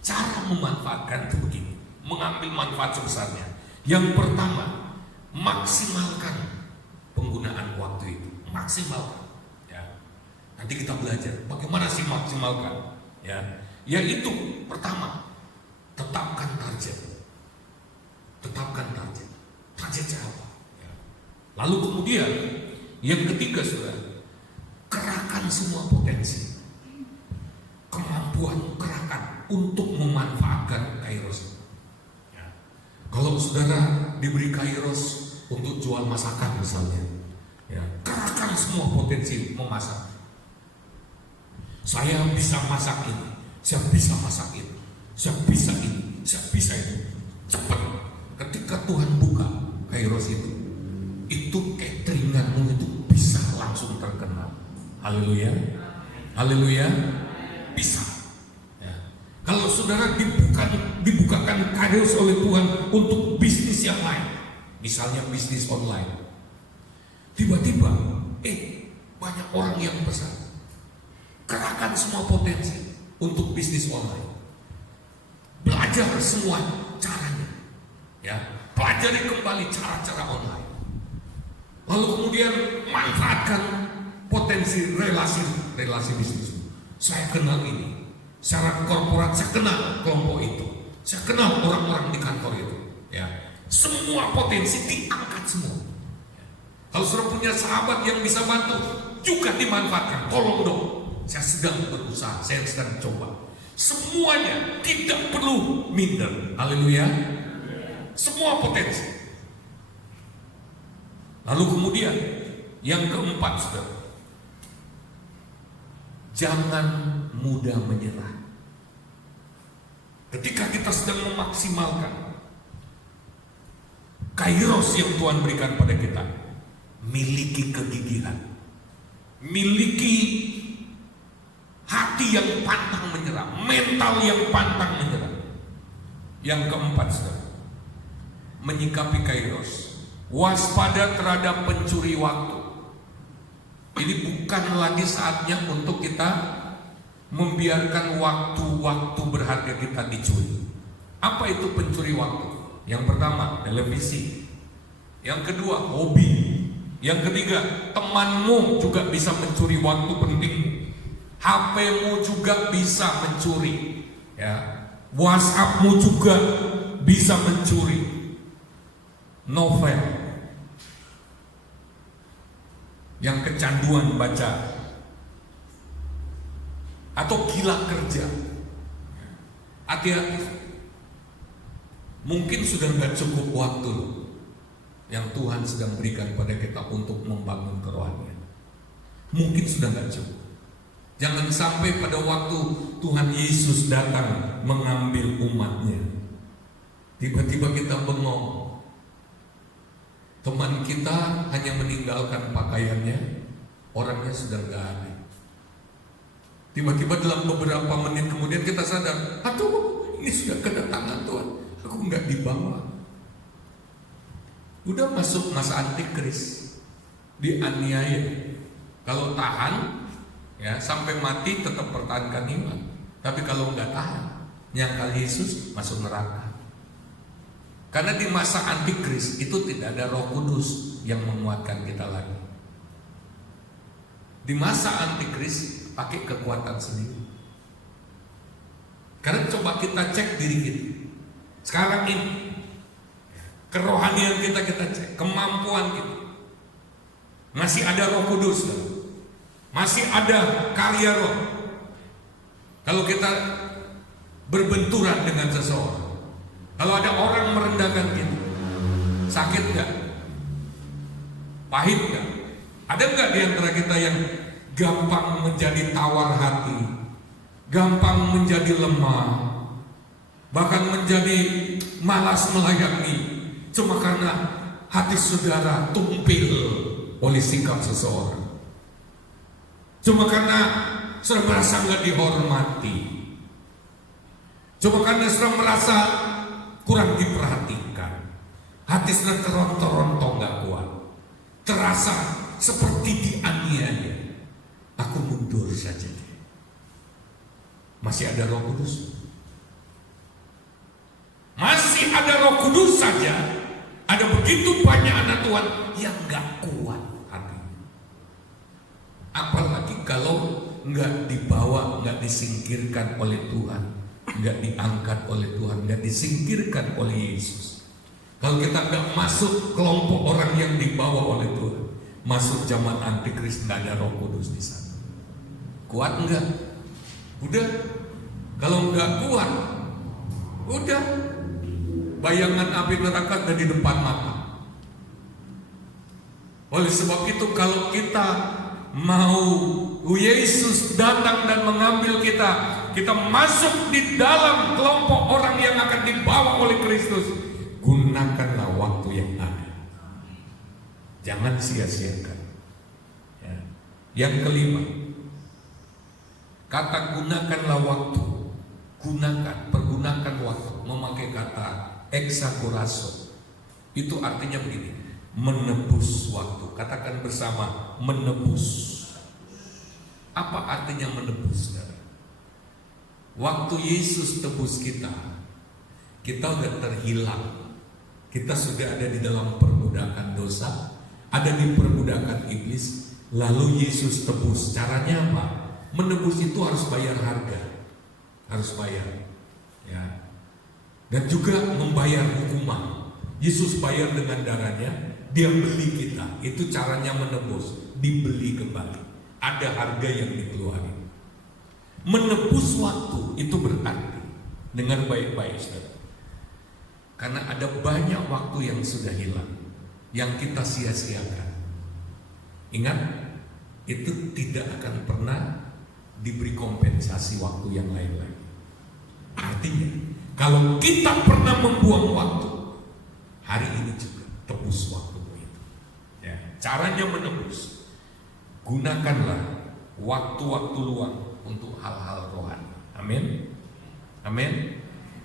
Cara memanfaatkan itu begini, mengambil manfaat sebesarnya. Yang pertama, maksimalkan penggunaan waktu itu. Maksimalkan. Ya. Nanti kita belajar bagaimana sih maksimalkan. Ya, yaitu pertama, tetapkan target. Tetapkan target. Targetnya apa? Ya. Lalu kemudian yang ketiga, saudara, kerahkan semua potensi, kemampuan kerahkan untuk memanfaatkan Kairos. Ya. Kalau saudara diberi kairos untuk jual masakan misalnya, ya, kerahkan semua potensi memasak. Saya bisa masak ini, saya bisa masak itu, saya bisa ini, saya bisa itu. Cepat. Ketika Tuhan buka kairos itu cateringanmu itu bisa langsung terkenal. Haleluya, haleluya, bisa. Ya. Kalau saudara dibukakan kairos oleh Tuhan untuk bisnis yang lain, misalnya bisnis online, tiba-tiba banyak orang yang pesan. Kerahkan semua potensi untuk bisnis online. Belajar semua caranya, ya, pelajari kembali cara-cara online. Lalu kemudian manfaatkan potensi relasi bisnis. Saya kenal ini, secara korporat saya kenal kelompok itu, saya kenal orang-orang di kantor itu, ya. Semua potensi diangkat semua. Kalau saudara punya sahabat yang bisa bantu, juga dimanfaatkan. Tolong dong, saya sedang berusaha, saya sedang coba. Semuanya tidak perlu minder. Haleluya. Semua potensi. Lalu kemudian yang keempat, saudara, jangan mudah menyerah. Ketika kita sedang memaksimalkan kairos yang Tuhan berikan pada kita, miliki kegigihan, miliki hati yang pantang menyerah, mental yang pantang menyerah. Yang keempat, saudara, menyikapi kairos, waspada terhadap pencuri waktu. Ini bukan lagi saatnya untuk kita membiarkan waktu-waktu berharga kita dicuri. Apa itu pencuri waktu? Yang pertama, televisi. Yang kedua, hobi. Yang ketiga, temanmu juga bisa mencuri waktu penting. HP-mu juga bisa mencuri, ya. WhatsApp-mu juga bisa mencuri. Novel, yang kecanduan baca, atau gila kerja. Hati-hati, mungkin sudah nggak cukup waktu yang Tuhan sedang berikan pada kita untuk membangun kerohanian. Mungkin sudah nggak cukup. Jangan sampai pada waktu Tuhan Yesus datang mengambil umatnya, tiba-tiba kita bengong. Teman kita hanya meninggalkan pakaiannya, orangnya sudah nggak ada. Tiba-tiba dalam beberapa menit kemudian kita sadar, aduh, ini sudah kedatangan Tuhan, aku nggak dibawa. Udah masuk masa antikris, dianiaya. Kalau tahan, ya, sampai mati tetap pertahankan iman. Tapi kalau nggak tahan, nyangkal Yesus, masuk neraka. Karena di masa antikris itu tidak ada Roh Kudus yang menguatkan kita lagi. Di masa antikris pakai kekuatan sendiri. Karena coba kita cek diri kita. Sekarang ini kerohanian kita cek, kemampuan kita. Masih ada Roh Kudus, kan? Masih ada karya Roh. Kalau kita berbenturan dengan seseorang, kalau ada orang merendahkan kita, sakit nggak? Pahit nggak? Ada nggak di antara kita yang gampang menjadi tawar hati, gampang menjadi lemah, bahkan menjadi malas melayani, cuma karena hati saudara tumpil oleh sikap seseorang? Cuma karena saudara merasa nggak dihormati, cuma karena saudara merasa kurang diperhatikan, hati saudara terontok-rontok nggak kuat, terasa seperti dianiaya. Aku mundur saja. Masih ada Roh Kudus, masih ada Roh Kudus saja. Ada begitu banyak anak Tuhan yang nggak kuat hati. Apalagi kalau nggak dibawa, nggak disingkirkan oleh Tuhan, nggak diangkat oleh Tuhan, nggak disingkirkan oleh Yesus. Kalau kita nggak masuk kelompok orang yang dibawa oleh Tuhan, masuk zaman antikris, nggak ada Roh Kudus di sana. Kuat nggak? Udah. Kalau nggak kuat, udah. bayangan api neraka ada di depan mata. Oleh sebab itu kalau kita mau Yesus datang dan mengambil kita masuk di dalam kelompok orang yang akan dibawa oleh Kristus, gunakanlah waktu yang ada. Jangan sia-siakan. Ya. Yang kelima, kata gunakanlah waktu. Pergunakan waktu. Memakai kata exagorazo. Itu artinya begini, menebus waktu. Katakan bersama, menebus. Apa artinya menebus? Waktu Yesus tebus kita udah terhilang. Kita sudah ada di dalam perbudakan dosa, ada di perbudakan iblis. Lalu Yesus tebus. Caranya apa? Menebus itu harus bayar harga. Harus bayar, ya. Dan juga membayar hukuman. Yesus bayar dengan darahnya, dia beli kita. Itu caranya menebus, dibeli kembali. Ada harga yang dikeluarkan. Menebus waktu itu berarti, dengar baik-baik saudara, karena ada banyak waktu yang sudah hilang, yang kita sia-siakan. Ingat, itu tidak akan pernah diberi kompensasi waktu yang lain lagi. Artinya, kalau kita pernah membuang waktu, hari ini juga tebus waktu itu. Ya, caranya menebus. Gunakanlah waktu-waktu luang untuk hal-hal rohani. Amin. Amin.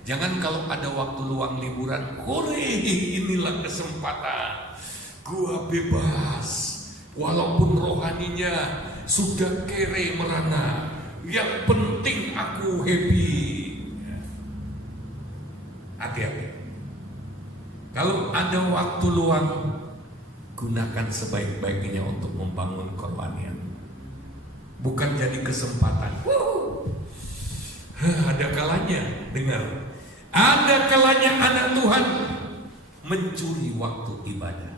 Jangan kalau ada waktu luang liburan, inilah kesempatan. Gua bebas. Walaupun rohaninya sudah kere merana, yang penting aku happy. Hati-hati. Kalau ada waktu luang, gunakan sebaik-baiknya untuk membangun kerohanian. Bukan jadi kesempatan. Ada kalanya, dengar. Ada kalanya anak Tuhan mencuri waktu ibadah.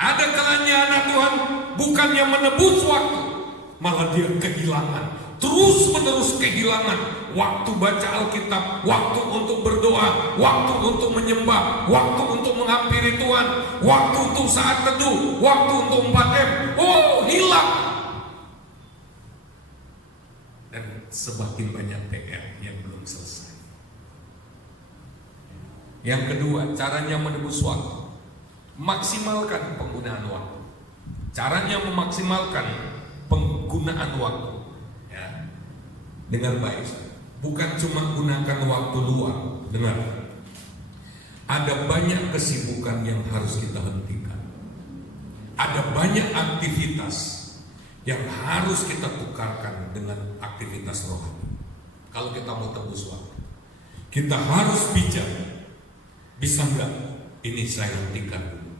Ada kalanya anak Tuhan bukannya menebus waktu, malah dia kehilangan. Terus menerus kehilangan waktu baca Alkitab, waktu untuk berdoa, waktu untuk menyembah, waktu untuk menghampiri Tuhan, waktu untuk saat teduh, waktu untuk 4M. Oh, hilang. Dan semakin banyak PR yang belum selesai. Yang kedua, caranya menebus waktu. Maksimalkan penggunaan waktu. Caranya memaksimalkan penggunaan waktu. Dengar baik, bukan cuma gunakan waktu luang. Dengar, ada banyak kesibukan yang harus kita hentikan. Ada banyak aktivitas yang harus kita tukarkan dengan aktivitas rohani. Kalau kita mau tebus waktu, kita harus bijak. Bisa enggak ini saya hentikan dulu?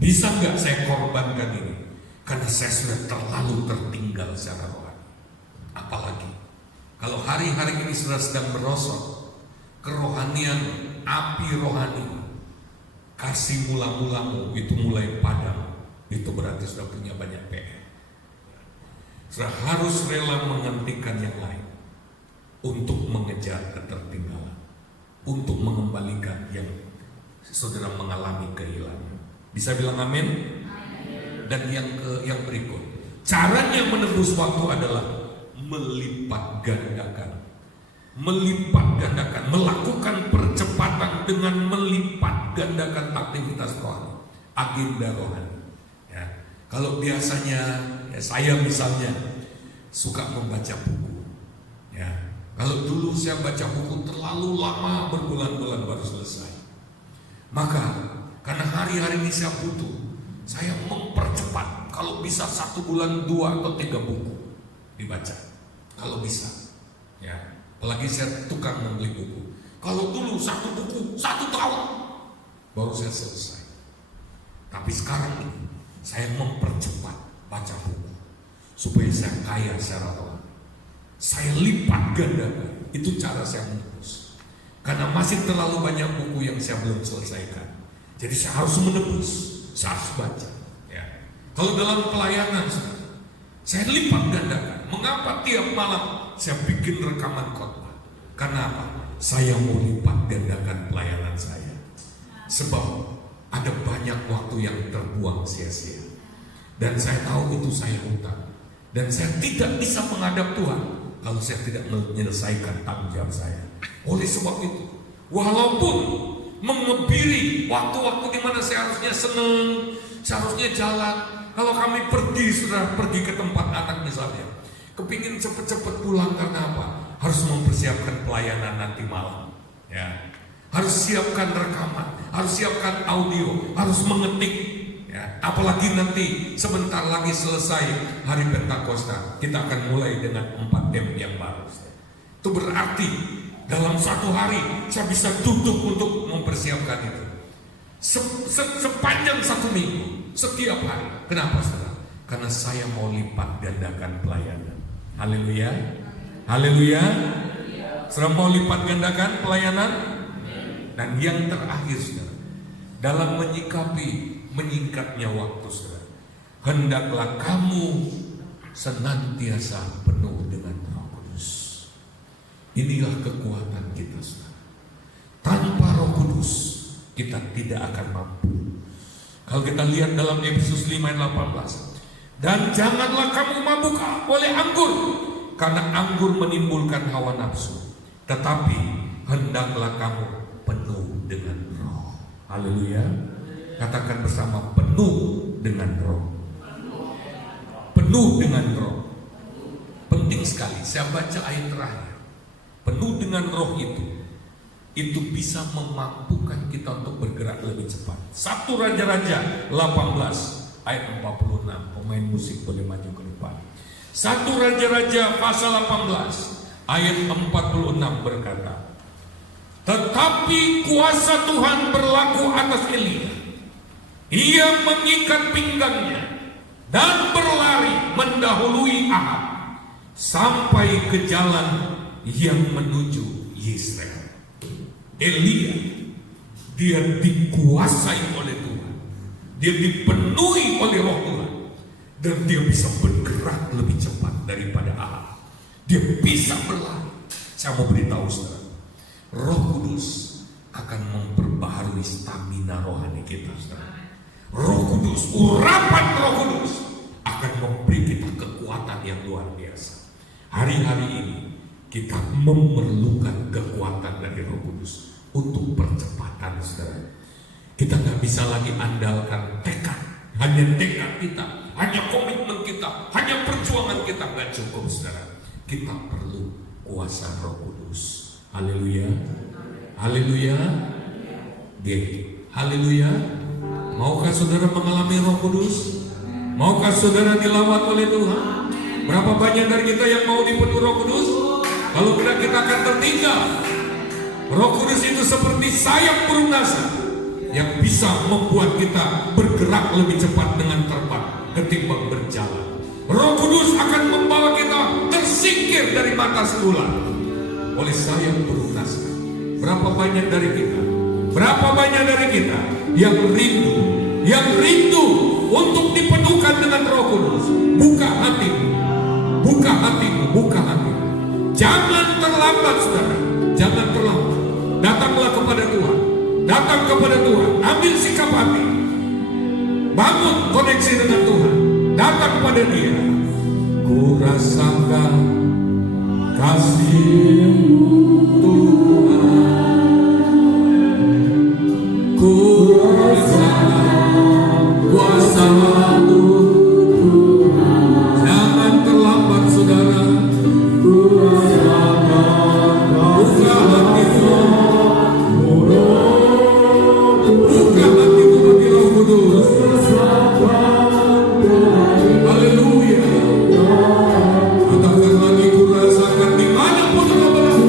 Bisa enggak saya korbankan ini? Karena saya sudah terlalu tertinggal secara rohani. Apalagi kalau hari-hari ini sudah sedang merosot, kerohanian, api rohani, kasih mula-mulamu itu mulai padam, itu berarti sudah punya banyak PR. Sudah harus rela menghentikan yang lain untuk mengejar ketertinggalan, untuk mengembalikan yang saudara mengalami kehilangan. Bisa bilang amin? Dan yang berikut, caranya menebus waktu adalah melipat gandakan, melakukan percepatan dengan melipat gandakan aktivitas rohani, agenda rohani. Ya. Kalau biasanya saya misalnya suka membaca buku, ya. Kalau dulu saya baca buku terlalu lama, berbulan-bulan baru selesai. Maka karena hari-hari ini saya butuh, saya mempercepat. Kalau bisa 1 bulan 2 atau 3 buku dibaca. Kalau bisa, ya. Apalagi saya tukang membeli buku. Kalau dulu 1 buku 1 tahun baru saya selesai. Tapi sekarang ini saya mempercepat baca buku supaya saya kaya secara rohani. Saya lipat gandakan. Itu cara saya menebus. Karena masih terlalu banyak buku yang saya belum selesaikan. Jadi saya harus menebus, saya harus baca. Ya. Kalau dalam pelayanan saya lipat gandakan. Mengapa tiap malam saya bikin rekaman khotbah? Karena apa? saya mau lipat gandakan pelayanan saya. Sebab ada banyak waktu yang terbuang sia-sia. Dan saya tahu itu saya hutang. Dan saya tidak bisa menghadap Tuhan kalau saya tidak menyelesaikan tanggung jawab saya. Oleh sebab itu, walaupun mengebiri waktu-waktu di mana saya harusnya senang, saya harusnya jalan. Kalau kami sudah pergi ke tempat anak misalnya, kepingin cepet-cepet pulang karena apa? Harus mempersiapkan pelayanan nanti malam, ya. Harus siapkan rekaman, harus siapkan audio, harus mengetik, ya. Apalagi nanti sebentar lagi selesai hari Pentakosta, kita akan mulai dengan 4 tema yang baru. Itu berarti dalam satu hari saya bisa duduk untuk mempersiapkan itu. Sepanjang 1 minggu, setiap hari. Kenapa, saudara? Karena saya mau lipat gandakan pelayanan. Haleluya, haleluya. Saudara mau lipat gandakan pelayanan. Dan yang terakhir, saudara, dalam menyikapi menyingkatnya waktu, saudara, hendaklah kamu senantiasa penuh dengan Roh Kudus. Inilah kekuatan kita, saudara. Tanpa Roh Kudus kita tidak akan mampu. Kalau kita lihat dalam Efesus 5 ayat 18, dan janganlah kamu mabuk oleh anggur, karena anggur menimbulkan hawa nafsu, tetapi hendaklah kamu penuh dengan Roh. Haleluya. Katakan bersama, penuh dengan Roh. Penuh dengan Roh. Penting sekali. Saya baca ayat terakhir. Penuh dengan Roh itu bisa memampukan kita untuk bergerak lebih cepat. 1 Raja-Raja 18 ayat 46. Pemain musik boleh maju ke depan. 1 Raja-Raja pasal 18 ayat 46 berkata, tetapi kuasa Tuhan berlaku atas Elia. Ia mengikat pinggangnya dan berlari mendahului Ahab sampai ke jalan yang menuju Yezreel. Elia, dia dikuasai oleh Tuhan, dia dipenuhi oleh Roh Tuhan, dan dia bisa bergerak lebih cepat daripada Ahab. Dia bisa berlari. Saya mau beritahu saudara, Roh Kudus akan memperbaharui stamina rohani kita, saudara. Roh Kudus, urapan Roh Kudus akan memberi kita kekuatan yang luar biasa. Hari-hari ini kita memerlukan kekuatan dari Roh Kudus untuk percepatan, saudara. Kita nggak bisa lagi andalkan tekad, hanya tekad kita, hanya komitmen kita, hanya perjuangan kita, nggak cukup, saudara. Kita perlu kuasa Roh Kudus. Haleluya, haleluya, haleluya. Maukah saudara mengalami Roh Kudus? Maukah saudara dilawat oleh Tuhan? Berapa banyak dari kita yang mau dipenuhi Roh Kudus? Kalau tidak, kita akan tertinggal. Roh Kudus itu seperti sayap burung nasa yang bisa membuat kita bergerak lebih cepat dengan terbang ketimbang berjalan. Roh Kudus akan membawa kita tersingkir dari mata selular oleh sayap burung nasa. Berapa banyak dari kita? Berapa banyak dari kita yang rindu untuk dipenuhkan dengan Roh Kudus? Buka hatimu, buka hatimu, buka hatimu. Jangan terlambat, saudara. Jangan terlambat. Datanglah kepada Tuhan. Datang kepada Tuhan. Ambil sikap hati. Bangun koneksi dengan Tuhan. Datang kepada Dia. Ku rasakan kasih-Mu Tuhan. Ku rasakan kuasa-Mu Tuhan. Jangan terlambat, saudara. Ku rasakan buka hatimu. Buka hatimu bagi Roh Kudus. Haleluya. Katakan lagi, ku rasakan dimanapun kau berada.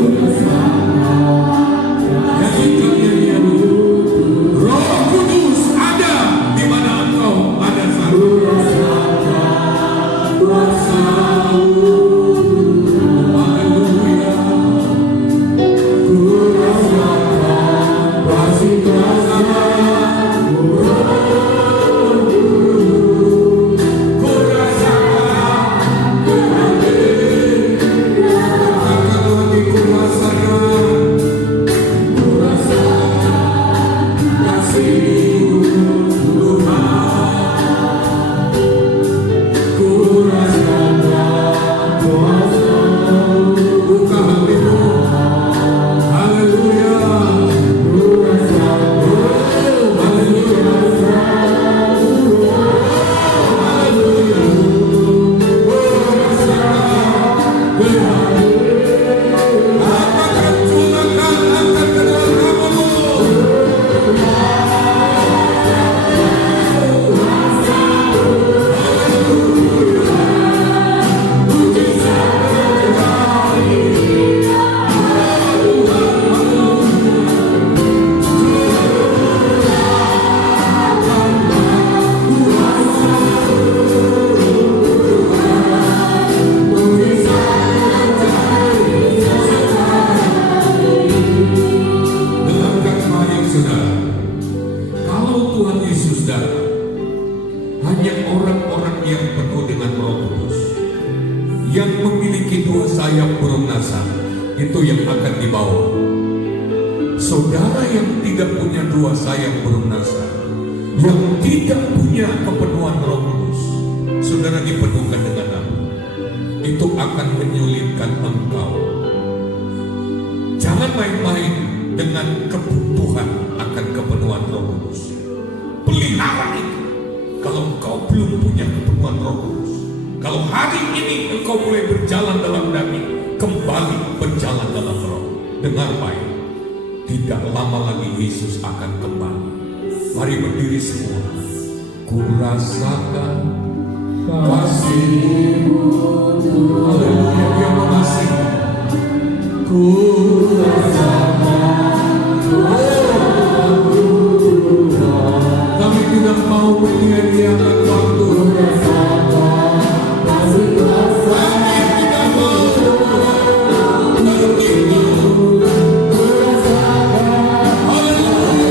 orang-orang yang penuh dengan Roh Kudus, yang memiliki 2 sayap burung nasar, itu yang akan dibawa. Saudara yang tidak punya 2 sayap burung nasar, yang tidak punya kepenuhan Roh Kudus, saudara dipenuhkan dengan apa? Itu akan menyulitkan engkau. Jangan main-main dengan kebutuhan akan kepenuhan Roh Kudus. Pelihara itu. Kalau engkau belum punya kepenuhan Roh Kudus, kalau hari ini engkau mulai berjalan dalam daging, kembali berjalan dalam Roh. Dengar baik, tidak lama lagi Yesus akan kembali. Mari berdiri semua. Ku rasakan kasih-Mu Tuhan. Haleluya, Dia mengasihi. Ku rasakan kami tidak mau menyia-nyiakan waktu. Kami tidak mau begitu. Haleluya.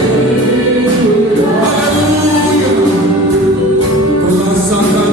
Kurasakan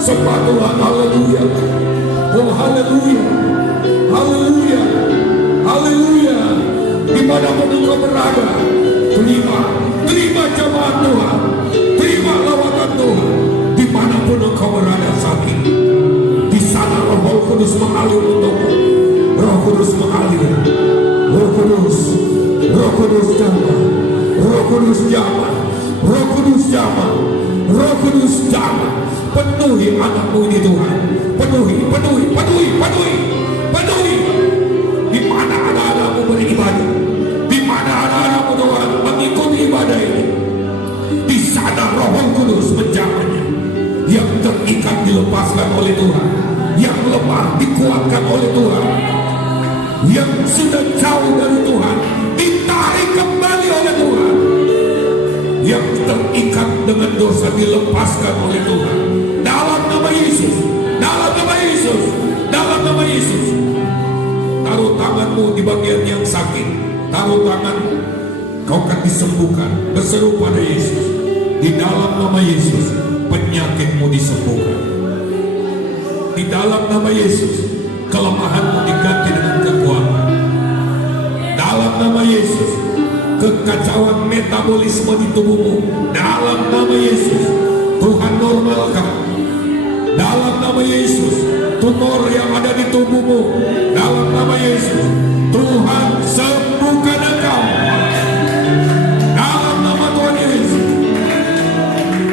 sembah Tuhan, haleluya. Oh haleluya, haleluya, haleluya. Dimanapun engkau berada, terima jamaat Tuhan, terima lawatan Tuhan. Dimanapun engkau berada saat ini, di sana Roh Kudus mengalir untukmu. Roh Kudus mengalir, Roh Kudus jamah, Roh Kudus jamah, Roh Kudus jamah, Roh Kudus jamah. Penuhi anakmu ini Tuhan, penuhi. Di mana anak-anakmu beribadah, di mana anak-anakmu Tuhan mengikuti ibadah ini, di sana Roh Kudus menjamahnya. Yang terikat dilepaskan oleh Tuhan, yang lemah dikuatkan oleh Tuhan, yang sudah jauh dari Tuhan ditarik kembali oleh Tuhan, yang terikat dengan dosa dilepaskan oleh Tuhan. Dalam nama Yesus, dalam nama Yesus, dalam nama Yesus. Taruh tanganmu di bagian yang sakit, taruh tanganmu, kau akan disembuhkan. Berseru pada Yesus, di dalam nama Yesus penyakitmu disembuhkan. Di dalam nama Yesus kelemahanmu diganti dengan kekuatan. Dalam nama Yesus kekacauan metabolisme di tubuhmu, dalam nama Yesus Tuhan normalkan. Dalam nama Yesus tumor yang ada di tubuhmu, dalam nama Yesus, Tuhan sembuhkan engkau. Dalam nama Tuhan Yesus,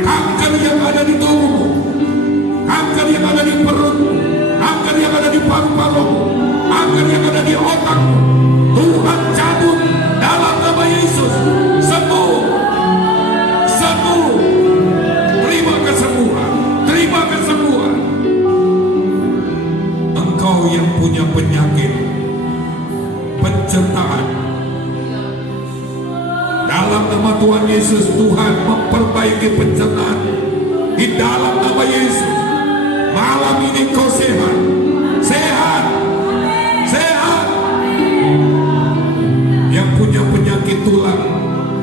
kanker yang ada di tubuhmu, kanker yang ada di perutmu, kanker yang ada di paru-parumu, kanker yang ada di otakmu, Tuhan cabut dalam nama Yesus. Sembuh, sembuh, terima kesembuhan, terima kesembuhan. Engkau yang punya penyakit pencernaan, dalam nama Tuhan Yesus, Tuhan memperbaiki pencernaan di dalam nama Yesus. Malam ini kau sehat, sehat, sehat. Yang punya penyakit tulang,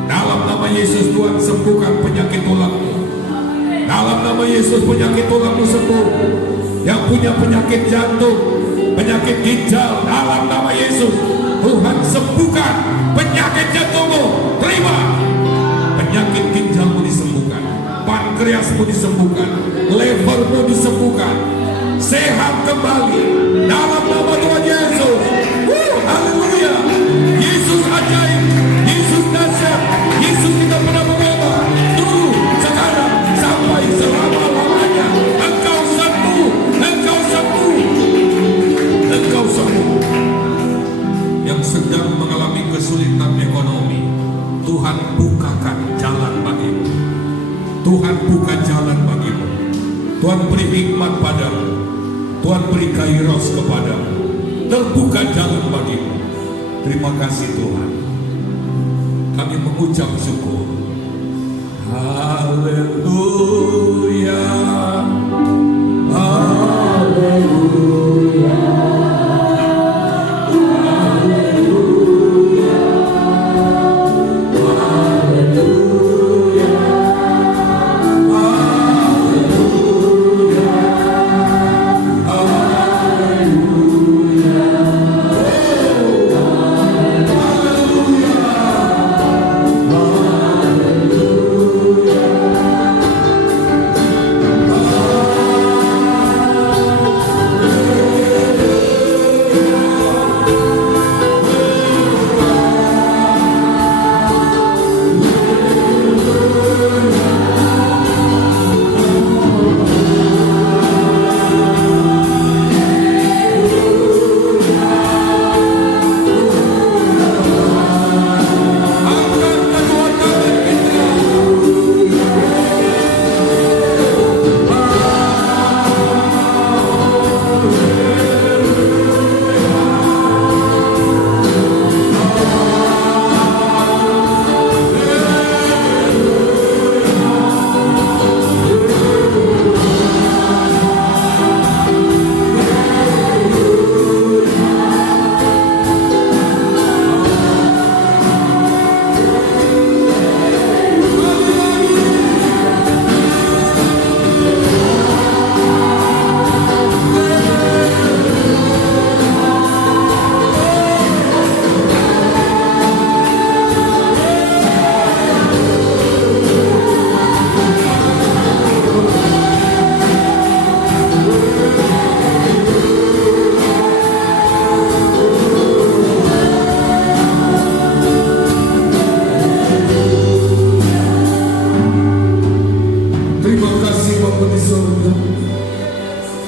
dalam nama Yesus Tuhan sembuhkan penyakit tulangmu. Dalam nama Yesus penyakit tulangmu sembuh. Yang punya penyakit jantung, penyakit ginjal, dalam nama Yesus Tuhan sembuhkan penyakit jantungmu. Terima. Penyakit ginjalmu disembuhkan, pankreasmu disembuhkan, levermu disembuhkan, sehat kembali dalam nama Tuhan Yesus. Haleluya. Yesus ajaib, Yesus dahsyat, Yesus tidak pernah mengubah. Dulu, sekarang, sampai selama-lamanya. Engkau sembuh, engkau sembuh, engkau sembuh. Yang sedang mengalami kesulitan ekonomi, Tuhan bukakan jalan bagimu. Tuhan buka jalan bagimu. Tuhan beri hikmat padamu. Tuhan beri kairos kepadamu. Terbuka jalan bagimu. Terima kasih Tuhan. Kami mengucap syukur. Haleluya. Haleluya.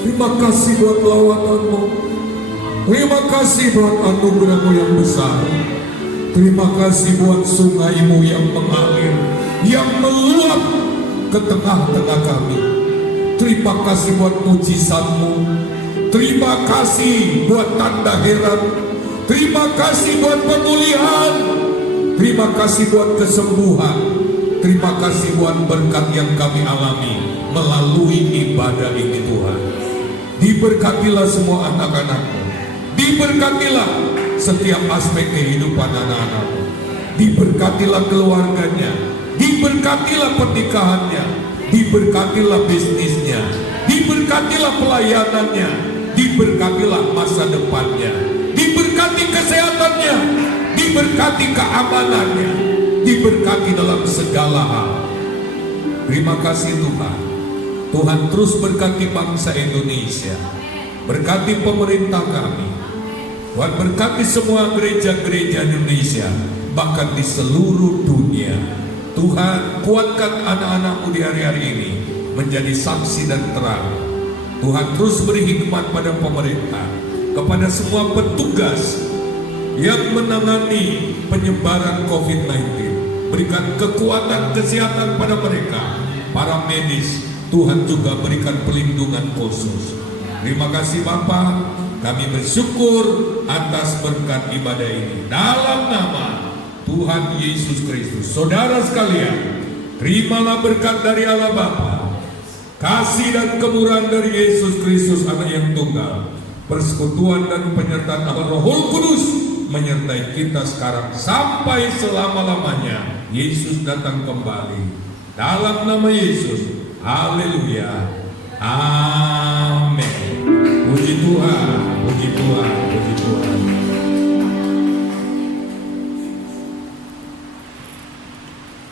Terima kasih buat lawatanmu. Terima kasih buat anugerahmu yang besar. Terima kasih buat sungaimu yang mengalir, yang meluap ke tengah-tengah kami. Terima kasih buat mujizatmu. Terima kasih buat tanda heran. Terima kasih buat pemulihan. Terima kasih buat kesembuhan. Terima kasih buat berkat yang kami alami melalui ibadah ini Tuhan. Diberkatilah semua anak-anakmu. Diberkatilah setiap aspek kehidupan anak-anakmu. Diberkatilah keluarganya. Diberkatilah pernikahannya. Diberkatilah bisnisnya. Diberkatilah pelayanannya. Diberkatilah masa depannya. Diberkati kesehatannya. Diberkati keamanannya. Diberkati dalam segala hal. Terima kasih Tuhan. Tuhan terus berkati bangsa Indonesia. Berkati pemerintah kami. Tuhan, berkati semua gereja-gereja Indonesia, bahkan di seluruh dunia. Tuhan, kuatkan anak-anakmu di hari-hari ini menjadi saksi dan terang. Tuhan, terus beri hikmat pada pemerintah, kepada semua petugas yang menangani penyebaran COVID-19. Berikan kekuatan kesehatan pada mereka. Para medis, Tuhan juga berikan perlindungan khusus. Terima kasih Bapa, kami bersyukur atas berkat ibadah ini. Dalam nama Tuhan Yesus Kristus. Saudara sekalian, terimalah berkat dari Allah Bapa, kasih dan kemurahan dari Yesus Kristus Anak yang tunggal, persekutuan dan penyertaan Allah Roh Kudus menyertai kita sekarang sampai selama-lamanya. Yesus datang kembali. Dalam nama Yesus, haleluya, amin. Puji Tuhan, puji Tuhan.